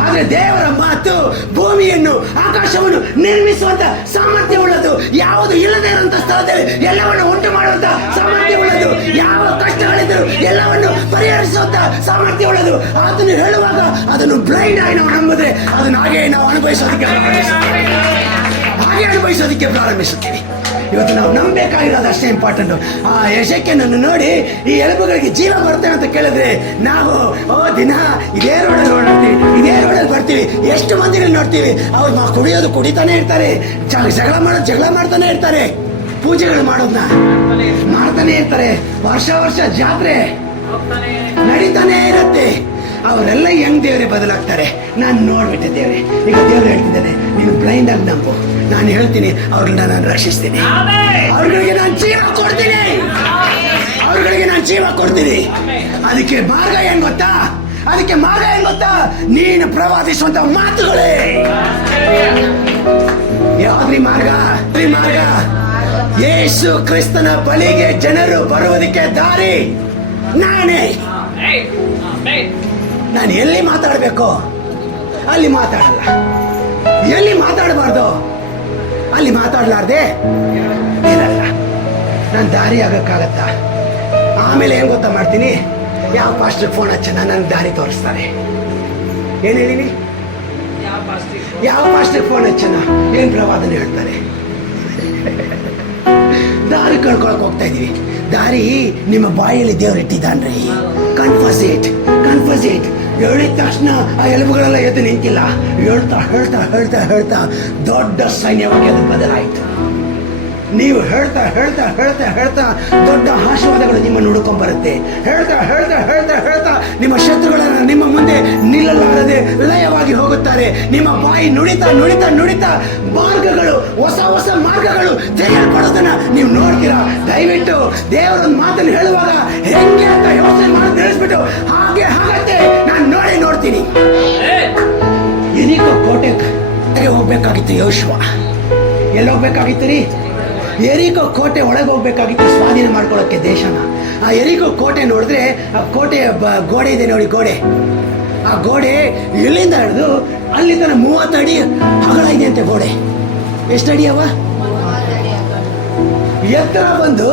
ಆದ್ರೆ ದೇವರ ಮಾತು ಭೂಮಿಯನ್ನು ಆಕಾಶವನ್ನು ನಿರ್ಮಿಸುವಂತ ಸಾಮರ್ಥ್ಯ ಉಳ್ಳದು, ಯಾವುದು ಇಲ್ಲದೆ ಇರುವಂತ ಸ್ಥಳದಲ್ಲಿ ಎಲ್ಲವನ್ನು ಉಂಟು ಮಾಡುವಂತ ಸಾಮರ್ಥ್ಯ ಉಳ್ಳದು, ಯಾವ ಕಷ್ಟಗಳಿದ್ದರೂ ಎಲ್ಲವನ್ನು ಪರಿಹರಿಸುವಂತ ಸಾಮರ್ಥ್ಯ ಉಳ್ಳದು. ಅದನ್ನು ಹೇಳುವಾಗ ಅದನ್ನು ಬ್ಲೈಂಡ್ ಆಗಿ ನಾವು ನಂಬಿದ್ರೆ ಅದನ್ನು ಹಾಗೆ ನಾವು ಅನುಭವಿಸೋದಕ್ಕೆ ಪ್ರಾರಂಭಿಸುತ್ತೀವಿ. ಇವತ್ತು ನಾವು ನಂಬಬೇಕಾಗಿರೋದು ಅಷ್ಟೇ ಇಂಪಾರ್ಟೆಂಟ್. ಆ ಯೆಶಾಯನನ್ನು ನೋಡಿ ಈ ಎಲುಬುಗಳಿಗೆ ಜೀವ ಬರ್ತೇವೆ ಅಂತ ಕೇಳಿದ್ರೆ ನಾವು ದಿನ ಇದೇ ರೋಡಲ್ಲಿ ಓಡಾಡ್ತೀವಿ, ಇದೇ ರೋಡಲ್ಲಿ ಬರ್ತೀವಿ. ಎಷ್ಟು ಮಂದಿಗಳು ನೋಡ್ತೀವಿ, ಅವ್ರು ಕುಡಿಯೋದು ಕುಡಿತಾನೆ ಇರ್ತಾರೆ, ಜಗಳ ಮಾಡ್ತಾನೆ ಇರ್ತಾರೆ, ಪೂಜೆಗಳು ಮಾಡೋದನ್ನ ಮಾಡ್ತಾನೆ ಇರ್ತಾರೆ, ವರ್ಷ ಜಾತ್ರೆ ನಡೀತಾನೆ ಇರುತ್ತೆ. ಅವರೆಲ್ಲ ಹೆಂಗ್ ದೇವರೇ ಬದಲಾಗ್ತಾರೆ ನಾನು ನೋಡ್ಬಿಟ್ಟಿದ್ದೇವೆ. ಈಗ ದೇವರು ಹೇಳ್ತಿದ್ದಾನೆ, ನೀನು ಬ್ಲೈಂಡ್ ಆಗಿ ನಂಬು. ನಾನು ಹೇಳ್ತೀನಿ, ಅವ್ರನ್ನ ನಾನು ರಕ್ಷಿಸ್ತೀನಿ, ಅವ್ರಗಳಿಗೆ ನಾನು ಜೀವ ಕೊಡ್ತೀನಿ, ಅವ್ರಗಳಿಗೆ ನಾನು ಜೀವ ಕೊಡ್ತೀನಿ. ಅದಕ್ಕೆ ಮಾರ್ಗ ಏನ್ ಗೊತ್ತಾ? ನೀನು ಪ್ರವಾದಿಸುವಂತ ಮಾತುಗಳೇ. ಯಾವ್ದ್ರಿ ಮಾರ್ಗ? ಯೇಸು ಕ್ರಿಸ್ತನ ಬಳಿಗೆ ಜನರು ಬರುವುದಕ್ಕೆ ದಾರಿ ನಾನೇ. ನಾನು ಎಲ್ಲಿ ಮಾತಾಡಬೇಕು ಅಲ್ಲಿ ಮಾತಾಡಲ್ಲ, ಎಲ್ಲಿ ಮಾತಾಡಬಾರ್ದು ಅಲ್ಲಿ ಮಾತಾಡಲಾರ್ದೆ ಇರಲ್ಲ. ನಾನು ದಾರಿ ಆಗಕ್ಕಾಗತ್ತ? ಆಮೇಲೆ ಏನ್ ಗೊತ್ತಾ ಮಾಡ್ತೀನಿ, ಯಾವ ಪಾಸ್ಟರ್ ಫೋನ್ ಹಚ್ಚನ ನನಗೆ ದಾರಿ ತೋರಿಸ್ತಾರೆ. ಏನ್ ಹೇಳಿನಿ? ಯಾವ ಪಾಸ್ಟರ್ ಫೋನ್ ಹಚ್ಚನ ಏನ್ ಪ್ರವಾದನೆ ಹೇಳ್ತಾರೆ. ದಾರಿ ಕಳ್ಕೊಳಕ್ ಹೋಗ್ತಾ ಇದೀವಿ. ದಾರಿ ನಿಮ್ಮ ಬಾಯಲ್ಲಿ ದೇವ್ರು ಇಟ್ಟಿದ್ದಾನ್ರಿ. ಕನ್ಫಸ್ ಇಟ್. ಹೇಳಿದ ತಕ್ಷಣ ಆ ಎಲುಬುಗಳೆಲ್ಲ ಎದ್ದು ನಿಂತಿಲ್ಲ. ಹೇಳ್ತಾ ದೊಡ್ಡ ಸೈನ್ಯವಾಗಿ ಅದು ಬದಲಾಯಿತು. ನೀವು ಹೇಳ್ತಾ ದೊಡ್ಡ ಆಶೀರ್ವಾದಗಳು ನಿಮ್ಮನ್ನು ಹುಡುಕೊಂಡ್ ಬರುತ್ತೆ. ಹೇಳ್ತಾ ನಿಮ್ಮ ಶತ್ರುಗಳನ್ನ ನಿಮ್ಮ ಮುಂದೆ ನಿಲ್ಲಲಾರದೆ ಲಯವಾಗಿ ಹೋಗುತ್ತಾರೆ. ನಿಮ್ಮ ಬಾಯಿ ನುಡಿತಾ ಮಾರ್ಗಗಳು, ಹೊಸ ಮಾರ್ಗಗಳು ತೆರೆಯಲ್ಪಡೋದನ್ನ ನೀವು ನೋಡ್ತೀರಾ. ದಯವಿಟ್ಟು ದೇವರೊಂದು ಮಾತನ್ನು ಹೇಳುವಾಗ ಹೆಂಗೆ ಅಂತ ಯೋಚನೆ ಮಾಡೋದು ನಿಲ್ಲಿಸ್ಬಿಟ್ಟು ಹಾಗತ್ತೆ ನಾನು ನೋಡ್ತೀನಿ. ಎರಿಕೋ ಕೋಟೆಗೆ ಹೋಗ್ಬೇಕಾಗಿತ್ತು ಯೋಶುವ. ಎಲ್ಲಿ ಹೋಗ್ಬೇಕಾಗಿತ್ತು ರೀ? ಎರಿಕೋ ಕೋಟೆ ಒಳಗೆ ಹೋಗ್ಬೇಕಾಗಿತ್ತು ಸ್ವಾಧೀನ ಮಾಡ್ಕೊಳ್ಳೋಕೆ ದೇಶನ. ಆ ಎರಿಕೋ ಕೋಟೆ ನೋಡಿದ್ರೆ ಆ ಕೋಟೆಯ ಗೋಡೆ ಇದೆ ನೋಡಿ, ಆ ಗೋಡೆ ಇಲ್ಲಿಂದ ಹಿಡಿದು ಅಲ್ಲಿ ತನಕ 30 ಅಡಿ ಅಗಲ ಇದೆ ಅಂತೆ ಗೋಡೆ. ಎಷ್ಟು ಅಡಿ ಅವ? ಎತ್ತರ ಬಂದು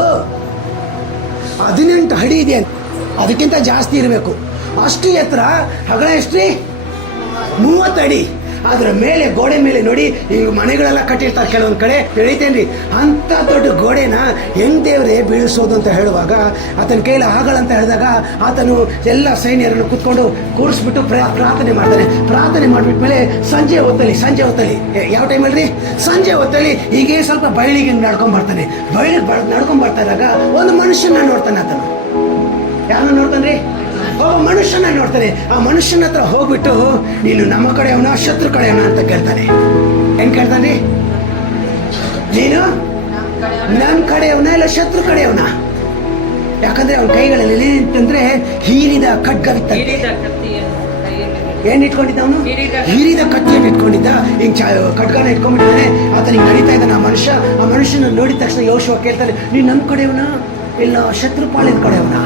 18 ಅಡಿ ಇದೆ ಅಂತ. ಅದಕ್ಕಿಂತ ಜಾಸ್ತಿ ಇರಬೇಕು. ಅಷ್ಟು ಎತ್ತರ. ಅಗಲ ಎಷ್ಟ್ರಿ? 30 ಅಡಿ. ಅದ್ರ ಮೇಲೆ ಗೋಡೆ ಮೇಲೆ ನೋಡಿ, ಈಗ ಮನೆಗಳೆಲ್ಲ ಕಟ್ಟಿರ್ತಾರೆ ಕೆಲವೊಂದು ಕಡೆ. ತಿಳಿತೇನ್ರಿ, ಅಂತ ದೊಡ್ಡ ಗೋಡೆನ ಹೆಂಗ್ ದೇವ್ರೆ ಬೀಳಿಸೋದು ಅಂತ ಹೇಳುವಾಗ ಆತನ ಕೈಲಿ ಆಗಲ್ಲ ಅಂತ ಹೇಳಿದಾಗ ಆತನು ಎಲ್ಲ ಸೈನ್ಯರನ್ನು ಕುತ್ಕೊಂಡು ಕೂರಿಸ್ಬಿಟ್ಟು ಪ್ರಾರ್ಥನೆ ಮಾಡ್ತಾನೆ. ಪ್ರಾರ್ಥನೆ ಮಾಡ್ಬಿಟ್ಮೇಲೆ ಸಂಜೆ ಹೊತ್ತಲ್ಲಿ ಯಾವ ಟೈಮಲ್ಲಿ? ಸಂಜೆ ಹೊತ್ತಲ್ಲಿ ಹೀಗೆ ಸ್ವಲ್ಪ ಬಯಲಿಗೆ ನಡ್ಕೊಂಡ್ ಬರ್ತಾನೆ. ನಡ್ಕೊಂಡ್ ಬರ್ತಾ ಇದ್ದಾಗ ಒಂದು ಮನುಷ್ಯನ ನೋಡ್ತಾನೆ. ಆತನು ಯಾರನ್ನ ನೋಡ್ತಾನ್ರಿ? ಮನುಷ್ಯನ ನೋಡ್ತಾನೆ. ಆ ಮನುಷ್ಯನ ಹತ್ರ ಹೋಗ್ಬಿಟ್ಟು, ನೀನು ನಮ್ಮ ಕಡೆಯವನ ಶತ್ರು ಕಡೆಯವನ ಅಂತ ಕೇಳ್ತಾನೆ. ಏನ್ ಕೇಳ್ತಾನೆ? ನೀನು ನಮ್ಮ ಕಡೆಯವನ ಇಲ್ಲ ಶತ್ರು ಕಡೆಯವನ? ಯಾಕಂದ್ರೆ ಅವನ ಕೈಗಳಲ್ಲಿ ಅಂತಂದ್ರೆ ಹೀರಿದ ಖಡ್ಗವಿತ್ತ. ಏನ್ ಇಟ್ಕೊಂಡಿದ್ದ ಅವನು? ಹೀರಿದ ಕತ್ತಿಯನ್ನು ಇಟ್ಕೊಂಡಿದ್ದ. ಹಿಂಗ್ ಖಡ್ಗನ ಇಟ್ಕೊಂಡ್ಬಿಟ್ಟಿದ್ದಾನೆ. ಆತನಿಗೆ ನಡೀತಾ ಇದ್ದಾನೆ ಆ ಮನುಷ್ಯನ ನೋಡಿದ ತಕ್ಷಣ ಯೋಶುವ ಕೇಳ್ತಾನೆ, ನೀನ್ ನಮ್ಮ ಕಡೆಯವನ ಇಲ್ಲ ಶತ್ರು ಪಾಳಿನ ಕಡೆಯವನ?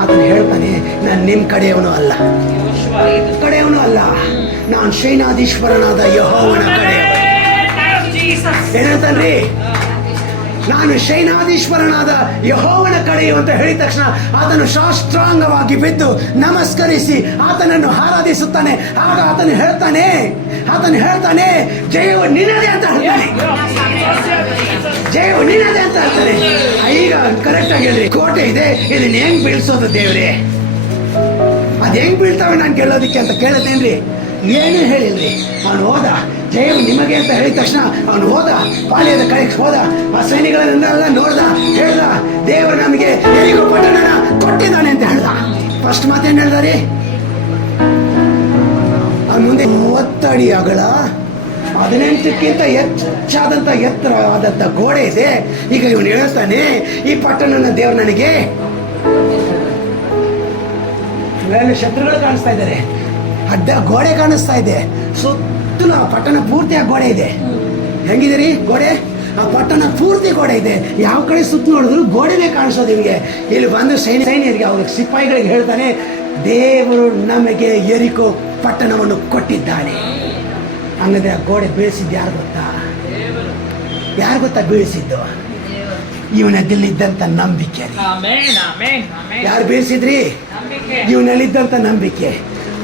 ಅದನ್ನು ಹೇಳ್ತಾನೆ, ನಾನು ನಿಮ್ಮ ಕಡೆಯವನು ಅಲ್ಲ, ನಾನು ಶೈನಾಧೀಶ್ವರನಾದ ಯೆಹೋವನ ಕಡೆ. ಏನಂತಾನ್ರಿ? ನಾನು ಶೈನಾಧೀಶ್ವರನಾದ ಯೆಹೋವನ ಕಡೆಯು ಅಂತ ಹೇಳಿದ ತಕ್ಷಣ ಆತನು ಸಾಷ್ಟಾಂಗವಾಗಿ ಬಿದ್ದು ನಮಸ್ಕರಿಸಿ ಆತನನ್ನು ಆರಾಧಿಸುತ್ತಾನೆ. ಆಗ ಆತನು ಹೇಳ್ತಾನೆ ಜಯವು ನಿನ್ನದೇ ಅಂತ ಹೇಳ್ತಾನೆ. ಜಯವು ನಿನ್ನದೇ ಅಂತ ಹೇಳ್ತಾನೆ. ಈಗ ಕರೆಕ್ಟ್ ಆಗಿ ಹೇಳ್ರಿ, ಕೋಟೆ ಇದೆ, ಇದನ್ನ ಹೆಂಗ್ ಬೀಳ್ಸೋದು ದೇವ್ರೆ? ಅದ್ ಹೆಂಗ್ ಬೀಳ್ತಾವೆ ನಾನು ಗೆಲ್ಲೋದಿಕ್ಕೆ ಅಂತ ಕೇಳತ್ತೇನ್ರಿ? ಏನು ಹೇಳಿಲ್ರಿ. ಅವನು ಹೋದ, ಜಯವು ನಿಮಗೆ ಅಂತ ಹೇಳಿದ ತಕ್ಷಣ ಅವನು ಹೋದ, ಪಾಳ್ಯದ ಕಡೆಗೆ ಹೋದ. ಆ ಸೈನಿಗಳನ್ನೆಲ್ಲ ನೋಡ್ದ, ಹೇಳ್ದ, ದೇವರು ನಮಗೆ ಎರಿಕೋ ಪಟ್ಟಣನ ಕೊಟ್ಟಿದ್ದಾನೆ ಅಂತ ಹೇಳ್ದ. ಫಸ್ಟ್ ಮಾತೇನು ಹೇಳ್ದಾರಿ? ಅವನ ಮುಂದೆ 30 ಅಡಿ ಅಗಲ, 18ಕ್ಕಿಂತ ಹೆಚ್ಚಾದಂತ ಎತ್ತರವಾದಂತ ಗೋಡೆ ಇದೆ. ಈಗ ಇವನು ಹೇಳ್ತಾನೆ, ಈ ಪಟ್ಟಣನ ದೇವರು ನನಗೆ. ಶತ್ರುಗಳು ಕಾಣಿಸ್ತಾ ಇದ್ದಾರೆ, ಅಡ್ಡ ಗೋಡೆ ಕಾಣಿಸ್ತಾ ಇದೆ, ಸುತ್ತಲೂ ಆ ಪಟ್ಟಣ ಪೂರ್ತಿಯಾಗಿ ಗೋಡೆ ಇದೆ. ಹೆಂಗಿದಿರಿ ಗೋಡೆ? ಆ ಪಟ್ಟಣ ಪೂರ್ತಿ ಗೋಡೆ ಇದೆ. ಯಾವ ಕಡೆ ಸುತ್ತ ನೋಡಿದ್ರು ಗೋಡೆನೇ ಕಾಣಿಸೋದು ನಿಮಗೆ. ಇಲ್ಲಿ ಬಂದು ಸೈನ್ಯರಿಗೆ, ಅವ್ರಿಗೆ ಸಿಪಾಯಿಗಳಿಗೆ ಹೇಳ್ತಾನೆ, ದೇವರು ನಮಗೆ ಎರಿಕೋ ಪಟ್ಟಣವನ್ನು ಕೊಟ್ಟಿದ್ದಾನೆ. ಹಂಗಂದ್ರೆ ಆ ಗೋಡೆ ಬೀಳಿಸಿದ್ದು ಯಾರು ಗೊತ್ತಾ ಬೀಳಿಸಿದ್ದು? ಇವನಲ್ಲಿದ್ದಂತ ನಂಬಿಕೆ. ಯಾರು ಬೀಳಿಸಿದ್ರಿ? ಇವನಲ್ಲಿದ್ದಂತ ನಂಬಿಕೆ.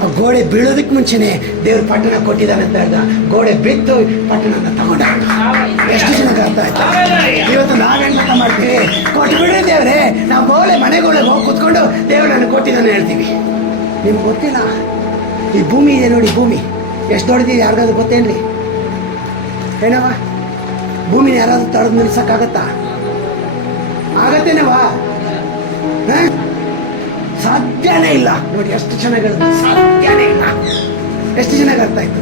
ಆ ಗೋಡೆ ಬೀಳೋದಕ್ಕೆ ಮುಂಚೆನೆ ದೇವ್ರ ಪಟ್ಟಣ ಕೊಟ್ಟಿದ್ದಾನೆ ಅಂತ ಹೇಳ್ದ. ಗೋಡೆ ಬಿತ್ತು, ಪಟ್ಟಣನ ತಗೊಂಡ. ಎಷ್ಟು ಜನಕ್ಕೆ ಅರ್ಥ ಆಯ್ತು? ಇವತ್ತು ನಾವೇನ್ ಮಾಡ್ತೀವಿ? ಕೊಟ್ಟು ಬಿಡ್ರಿ ದೇವ್ರೆ, ನಾವು ಬೋಳೆ ಮನೆಗಳಿಗೆ ಹೋಗಿ ಕುತ್ಕೊಂಡು ದೇವ್ರು ನನಗೆ ಕೊಟ್ಟಿದ್ದಾನೆ ಹೇಳ್ತೀವಿ. ನಿಮ್ಗೆ ಗೊತ್ತಿಲ್ಲ, ಈ ಭೂಮಿ ಇದೆ ನೋಡಿ, ಭೂಮಿ ಎಷ್ಟು ದೊಡ್ಡದಿದೆ ಯಾರಿಗಾದ್ರು ಗೊತ್ತೇನ್ರಿ? ಏನವ? ಭೂಮಿನ ಯಾರಾದ್ರೂ ತಡೆದು ನಿಲ್ಸಕ್ಕಾಗತ್ತಾ? ಆಗತ್ತೇನವಾ? ಸಾಧ್ಯನೇ ಇಲ್ಲ. ನೋಡಿ ಎಷ್ಟು ಚೆನ್ನಾಗಿ ಹೇಳಿದ್ರು, ಸಾಧ್ಯನೇ ಇಲ್ಲ. ಎಷ್ಟು ಚೆನ್ನಾಗಿ ಅರ್ಥ ಆಯ್ತು.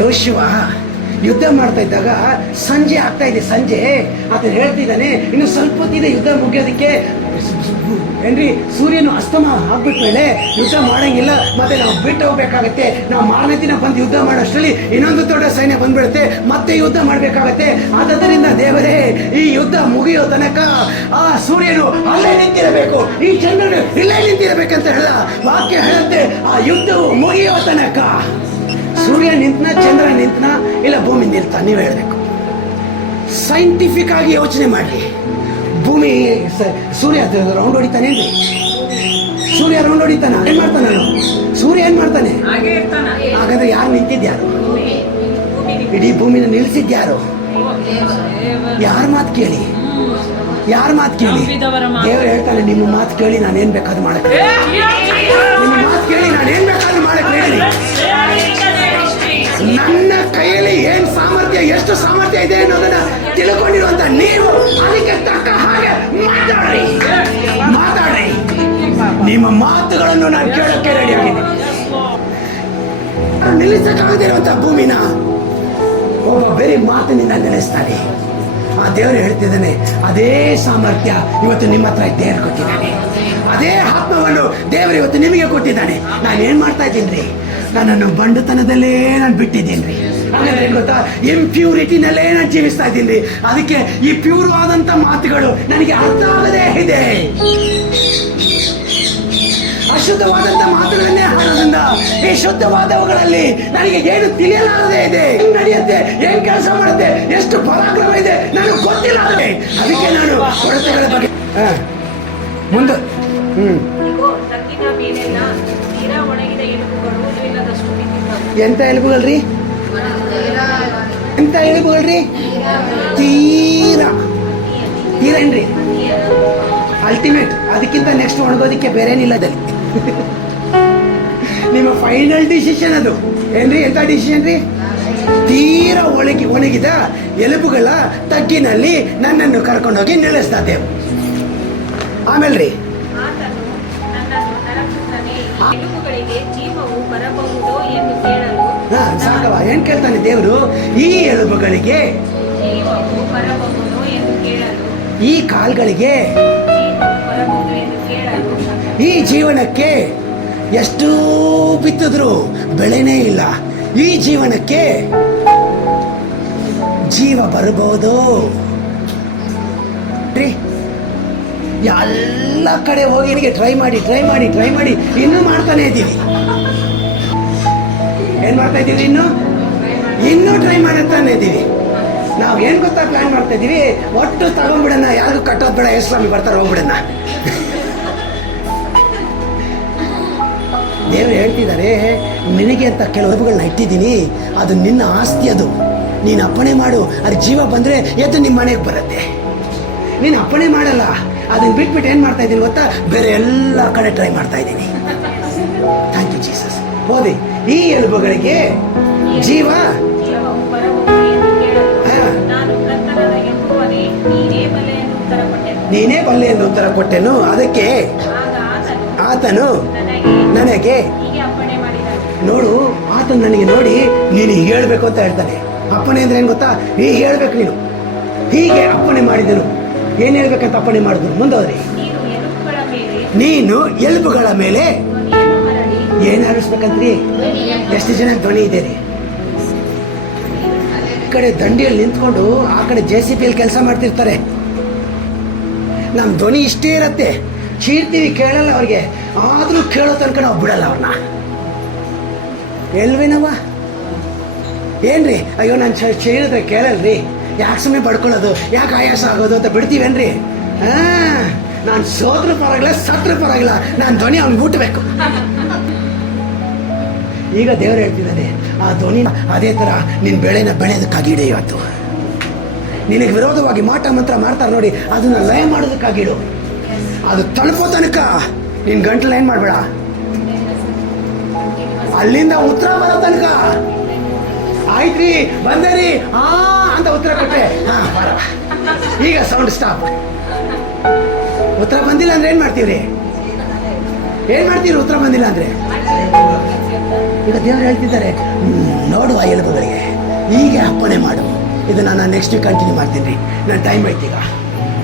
ಯೋಶುವ ಯುದ್ಧ ಮಾಡ್ತಾ ಇದ್ದಾಗ ಸಂಜೆ ಆಗ್ತಾ ಇದೆ. ಸಂಜೆ ಆತ ಹೇಳ್ತಿದ್ದಾನೆ, ಇನ್ನು ಸ್ವಲ್ಪ ಹೊತ್ತಿದೆ ಯುದ್ಧ ಮುಗಿಯೋದಕ್ಕೆ. ಏನ್ರಿ, ಸೂರ್ಯನು ಅಸ್ತಮ ಆಗ್ಬಿಟ್ಟ ಮೇಲೆ ಯುದ್ಧ ಮಾಡಂಗಿಲ್ಲ, ಮತ್ತೆ ನಾವು ಬಿಟ್ಟು ಹೋಗ್ಬೇಕಾಗತ್ತೆ. ನಾವು ಮಾರನೇ ದಿನ ಬಂದು ಯುದ್ಧ ಮಾಡೋಷ್ಟರಲ್ಲಿ ಇನ್ನೊಂದು ದೊಡ್ಡ ಸೈನ್ಯ ಬಂದ್ಬಿಡುತ್ತೆ, ಮತ್ತೆ ಯುದ್ಧ ಮಾಡ್ಬೇಕಾಗತ್ತೆ. ಆದ್ದರಿಂದ ದೇವರೇ, ಈ ಯುದ್ಧ ಮುಗಿಯೋ ತನಕ ಆ ಸೂರ್ಯನು ಅಲ್ಲೇ ನಿಂತಿರಬೇಕು, ಈ ಚಂದ್ರನು ಇಲ್ಲೇ ನಿಂತಿರಬೇಕಂತ ಹೇಳ ವಾಕ್ಯ ಹೇಳುತ್ತೆ. ಆ ಯುದ್ಧವು ಮುಗಿಯೋ ತನಕ ಸೂರ್ಯ ನಿಂತನ, ಚಂದ್ರ ನಿಂತನ, ಇಲ್ಲ ಭೂಮಿ ನಿಲ್ತಾ, ನೀವು ಹೇಳಬೇಕು. ಸೈಂಟಿಫಿಕ್ ಆಗಿ ಯೋಚನೆ ಮಾಡಿ. ಭೂಮಿ ಸೂರ್ಯ ರೌಂಡ್ ಹೊಡಿತಾನೇನ್ರಿ? ಸೂರ್ಯ ರೌಂಡ್ ಹೊಡಿತಾನ? ಏನ್ ಮಾಡ್ತಾನ? ಸೂರ್ಯ ಏನ್ ಮಾಡ್ತಾನೆ? ಹಾಗಾದ್ರೆ ಯಾರು ನಿಂತಿದ್ಯಾರು? ಇಡೀ ಭೂಮಿನ ನಿಲ್ಸಿದ್ಯಾರು? ಯಾರ ಮಾತು ಕೇಳಿ? ಯಾರ ಮಾತು ಕೇಳಿ? ದೇವರು ಹೇಳ್ತಾನೆ, ನಿಮ್ಮ ಮಾತು ಕೇಳಿ ನಾನು ಏನ್ ಬೇಕಾದ್ರೂ ಮಾಡಕ್, ನಿಮ್ಮ ಮಾತು ಕೇಳಿ ನಾನು ಏನ್ ಬೇಕಾದ್ರೂ ಮಾಡಕ್ ಹೇಳಿ. ನನ್ನ ಕೈಯಲ್ಲಿ ಏನ್ ಸಾಮರ್ಥ್ಯ, ಎಷ್ಟು ಸಾಮರ್ಥ್ಯ ಇದೆ ಅನ್ನೋದನ್ನ ತಿಳ್ಕೊಂಡಿರುವಂತ ನೀವು ಅದಕ್ಕೆ ತಕ್ಕ ಹಾಗೆ ಮಾತಾಡ್ರಿ, ಮಾತಾಡ್ರಿ. ನಿಮ್ಮ ಮಾತುಗಳನ್ನು ನಾನು ಕೇಳಕ್ಕೆ ರೆಡಿ ಆಗಿದ್ದೀನಿ. ನಿಲ್ಲಿಸಕ್ಕಾಗದಿರುವಂತ ಭೂಮಿನ ಒಬ್ಬ ಬೇರೆ ಮಾತಿನಿಂದ ನಿಲ್ಲಿಸ್ತಾನೆ. ಆ ದೇವರು ಹೇಳ್ತಿದ್ದಾನೆ, ಅದೇ ಸಾಮರ್ಥ್ಯ ಇವತ್ತು ನಿಮ್ಮ ಹತ್ರ ದೇವರು ಕೊಟ್ಟಿದ್ದಾನೆ. ಅದೇ ಆತ್ಮವನ್ನು ದೇವರು ಇವತ್ತು ನಿಮಗೆ ಕೊಟ್ಟಿದ್ದಾನೆ. ನಾನು ಏನ್ ಮಾಡ್ತಾ ಇದ್ದೀನಿ? ನನ್ನನ್ನು ಬಂಡುತನದಲ್ಲೇ ನಾನು ಬಿಟ್ಟಿದ್ದೀನಿ. ಹಾಗಾದ್ರೆ ಏನ್ ಗೊತ್ತಾ? ಇಂಪ್ಯೂರಿಟಿನಲ್ಲೇ ನಾನು ಜೀವಿಸ್ತಾ ಇದ್ದೀನಿ. ಅದಕ್ಕೆ ಈ ಪ್ಯೂರ್ ಆದಂತ ಮಾತುಗಳು ನನಗೆ ಅರ್ಥ ಆಗದೇ ಇದೆ. ಅಶುದ್ಧವಾದಂತ ಮಾತುಗಳನ್ನೇ ಹಾಡೋದ್ರಿಂದ ಈ ಶುದ್ಧವಾದವುಗಳಲ್ಲಿ ನನಗೆ ಏನು ತಿಳಿಯಲಾರದೇ ಇದೆ. ನಡೆಯುತ್ತೆ, ಏನ್ ಕೆಲಸ ಮಾಡುತ್ತೆ, ಎಷ್ಟು ಪರಾಕ್ರಮ ಇದೆ ನನಗೆ ಗೊತ್ತಿಲ್ಲ. ಅದಕ್ಕೆ ನಾನು ಕೊರತೆಗಳ ಬಗ್ಗೆ ಮುಂದೆ ಎಂತ ಎಲುಬುಗಳ್ರಿ? ಎಂತ ಎಲುಬುಗಳ್ರಿ? ತೀರಾ ತೀರಾ ಏನ್ರಿ? ಅಲ್ಟಿಮೇಟ್. ಅದಕ್ಕಿಂತ ನೆಕ್ಸ್ಟ್ ಒಣಗೋದಿಕ್ಕೆ ಬೇರೇನಿಲ್ಲ ಅದಲ್ಲಿ. ನಿಮ್ಮ ಫೈನಲ್ ಡಿಸಿಷನ್ ಅದು ಏನ್ರಿ? ಎಂತ ಡಿಸಿಷನ್ ರೀ? ತೀರಾ ಒಣಗಿದ ಎಲುಬುಗಳ ತಗ್ಗಿನಲ್ಲಿ ನನ್ನನ್ನು ಕರ್ಕೊಂಡೋಗಿ ನಿಲ್ಲಿಸ್ತಾ ದೇವು. ಆಮೇಲೆ ರೀ, ಸಾಕವ ಏನ್ ಕೇಳ್ತಾನೆ ದೇವರು? ಈ ಎಲುಬುಗಳಿಗೆ, ಈ ಕಾಲ್ಗಳಿಗೆ, ಈ ಜೀವನಕ್ಕೆ ಎಷ್ಟು ಬಿತ್ತಿದ್ರು ಬೆಳೆನೇ ಇಲ್ಲ. ಈ ಜೀವನಕ್ಕೆ ಜೀವ ಬರಬಹುದು. ಎಲ್ಲ ಕಡೆ ಹೋಗಿ ಟ್ರೈ ಮಾಡಿ ಇನ್ನೂ ಮಾಡ್ತಾನೆ ಇದ್ದೀವಿ. ಏನ್ ಮಾಡ್ತಾ ಇದ್ದೀವಿ? ಇನ್ನೂ ಟ್ರೈ ಮಾಡ್ತಾನೆ ಇದ್ದೀವಿ. ನಾವು ಏನ್ ಗೊತ್ತಾ ಪ್ಲಾನ್ ಮಾಡ್ತಾ ಇದೀವಿ? ಒಟ್ಟು ತಗೊಂಡ್ಬಿಡೋಣ, ಯಾರು ಕಟ್ಟೋದ್ ಬೇಡ, ಸ್ವಾಮಿ ಬರ್ತಾರೆ, ಹೋಗ್ಬಿಡೋಣ. ದೇವರು ಹೇಳ್ತಿದ್ದಾರೆ, ನಿನಗೆ ಅಂತ ಕೆಲವು ಎಲುಬುಗಳನ್ನ ಇಟ್ಟಿದ್ದೀನಿ, ಅದು ನಿನ್ನ ಆಸ್ತಿ. ಅದು ನೀನು ಅಪ್ಪಣೆ ಮಾಡು, ಅದು ಜೀವ ಬಂದ್ರೆ ಎದ್ದು ನಿಮ್ಮ ಮನೆಗೆ ಬರುತ್ತೆ. ನೀನು ಅಪ್ಪಣೆ ಮಾಡಲ್ಲ, ಅದನ್ನ ಬಿಟ್ಬಿಟ್ಟು ಏನ್ ಮಾಡ್ತಾ ಇದ್ದೀನಿ ಗೊತ್ತಾ? ಬೇರೆ ಎಲ್ಲ ಕಡೆ ಟ್ರೈ ಮಾಡ್ತಾ ಇದ್ದೀನಿ. Thank you Jesus. ಹೋದೆ ಈ ಎಲುಬುಗಳಿಗೆ ಜೀವ, ನೀನೇ ಬಲ್ಲೆ ಎಂದು ಉತ್ತರ ಕೊಟ್ಟೆನು. ಅದಕ್ಕೆ ಆತನು ನನಗೆ ನೋಡು, ಆತನು ನನಗೆ ನೋಡಿ ನೀನು ಹೀಗೆ ಹೇಳ್ಬೇಕು ಅಂತ ಹೇಳ್ತಾನೆ. ಅಪ್ಪಣೆ ಅಂದ್ರೆ ಏನ್ ಗೊತ್ತಾ? ಹೀಗೆ ಹೇಳ್ಬೇಕು ನೀನು. ಹೀಗೆ ಅಪ್ಪಣೆ ಮಾಡಿದನು. ಏನ್ ಹೇಳ್ಬೇಕಂತ ಅಪ್ಪಣೆ ಮಾಡಿದ್ರು? ಮುಂದೋದ್ರಿ, ನೀನು ಎಲುಬುಗಳ ಮೇಲೆ ಏನ್ ಹಾರಿಸ್ಬೇಕಂತ್ರಿ? ಎಷ್ಟು ಜನ ಧ್ವನಿ ಇದೆ ರೀ? ಈ ಕಡೆ ದಂಡಿಯಲ್ಲಿ ನಿಂತ್ಕೊಂಡು ಆ ಕಡೆ JCB ಕೆಲಸ ಮಾಡ್ತಿರ್ತಾರೆ. ನಮ್ಮ ಧ್ವನಿ ಇಷ್ಟೇ ಇರತ್ತೆ, ಚೀರ್ತೀವಿ, ಕೇಳಲ್ಲ ಅವ್ರಿಗೆ. ಆದ್ರೂ ಕೇಳೋ ತನಕ ನಾವು ಬಿಡಲ್ಲ ಅವ್ರನ್ನ. ಎಲ್ವೇನವ ಏನ್ರಿ? ಅಯ್ಯೋ ನಾನು ಚೀರಿದ್ರೆ ಕೇಳಲ್ರಿ, ಯಾಕೆ ಸುಮ್ಮನೆ ಬಡ್ಕೊಳ್ಳೋದು, ಯಾಕೆ ಆಯಾಸ ಆಗೋದು ಅಂತ ಬಿಡ್ತೀವೇನ್ರಿ? ನಾನು ಸೋದ್ರೂ ಪರವಾಗಿಲ್ಲ, ಸತ್ರೂ ಪರವಾಗಿಲ್ಲ, ನಾನು ಧ್ವನಿ ಅವ್ನು ಮುಟ್ಟಬೇಕು. ಈಗ ದೇವರು ಹೇಳ್ತಿದ್ದಾನೆ, ಆ ಧ್ವನಿ ಅದೇ ಥರ ನಿನ್ನ ಬೆಳೆನ ಬೆಳೆಯೋದಕ್ಕಾಗಿ ಇಡು. ಇವತ್ತು ನಿನಗೆ ವಿರೋಧವಾಗಿ ಮಾಟ ಮಂತ್ರ ಮಾಡ್ತಾರೆ ನೋಡಿ, ಅದನ್ನ ಲಯ ಮಾಡೋದಕ್ಕಾಗಿಡು. ಅದು ತಲುಪೋ ತನಕ ನಿನ್ನ ಗಂಟಲು ಏನು ಮಾಡಬೇಡ. ಅಲ್ಲಿಂದ ಉತ್ತರ ಬರೋ ತನಕ ಆಯ್ತ್ರಿ, ಬಂದರಿ ಅಂತ ಉತ್ತರ ಕೊಟ್ಟೆ, ಬರ. ಈಗ ಸೌಂಡ್ ಸ್ಟಾಪ್. ಉತ್ತರ ಬಂದಿಲ್ಲ ಅಂದ್ರೆ ಏನ್ ಮಾಡ್ತೀವ್ರಿ? ಉತ್ತರ ಬಂದಿಲ್ಲ ಅಂದ್ರೆ ಈಗ ದೇವರು ಹೇಳ್ತಿದ್ದಾರೆ, ನೋಡುವ ಎಲುಬುಗಳಿಗೆ ಹೀಗೆ ಅಪ್ಪಣೆ ಮಾಡು. ಇದು ನಾನು ನೆಕ್ಸ್ಟ್ ಕಂಟಿನ್ಯೂ ಮಾಡ್ತೀನಿ ರೀ, ನನ್ನ ಟೈಮ್ ಐತೀಗ.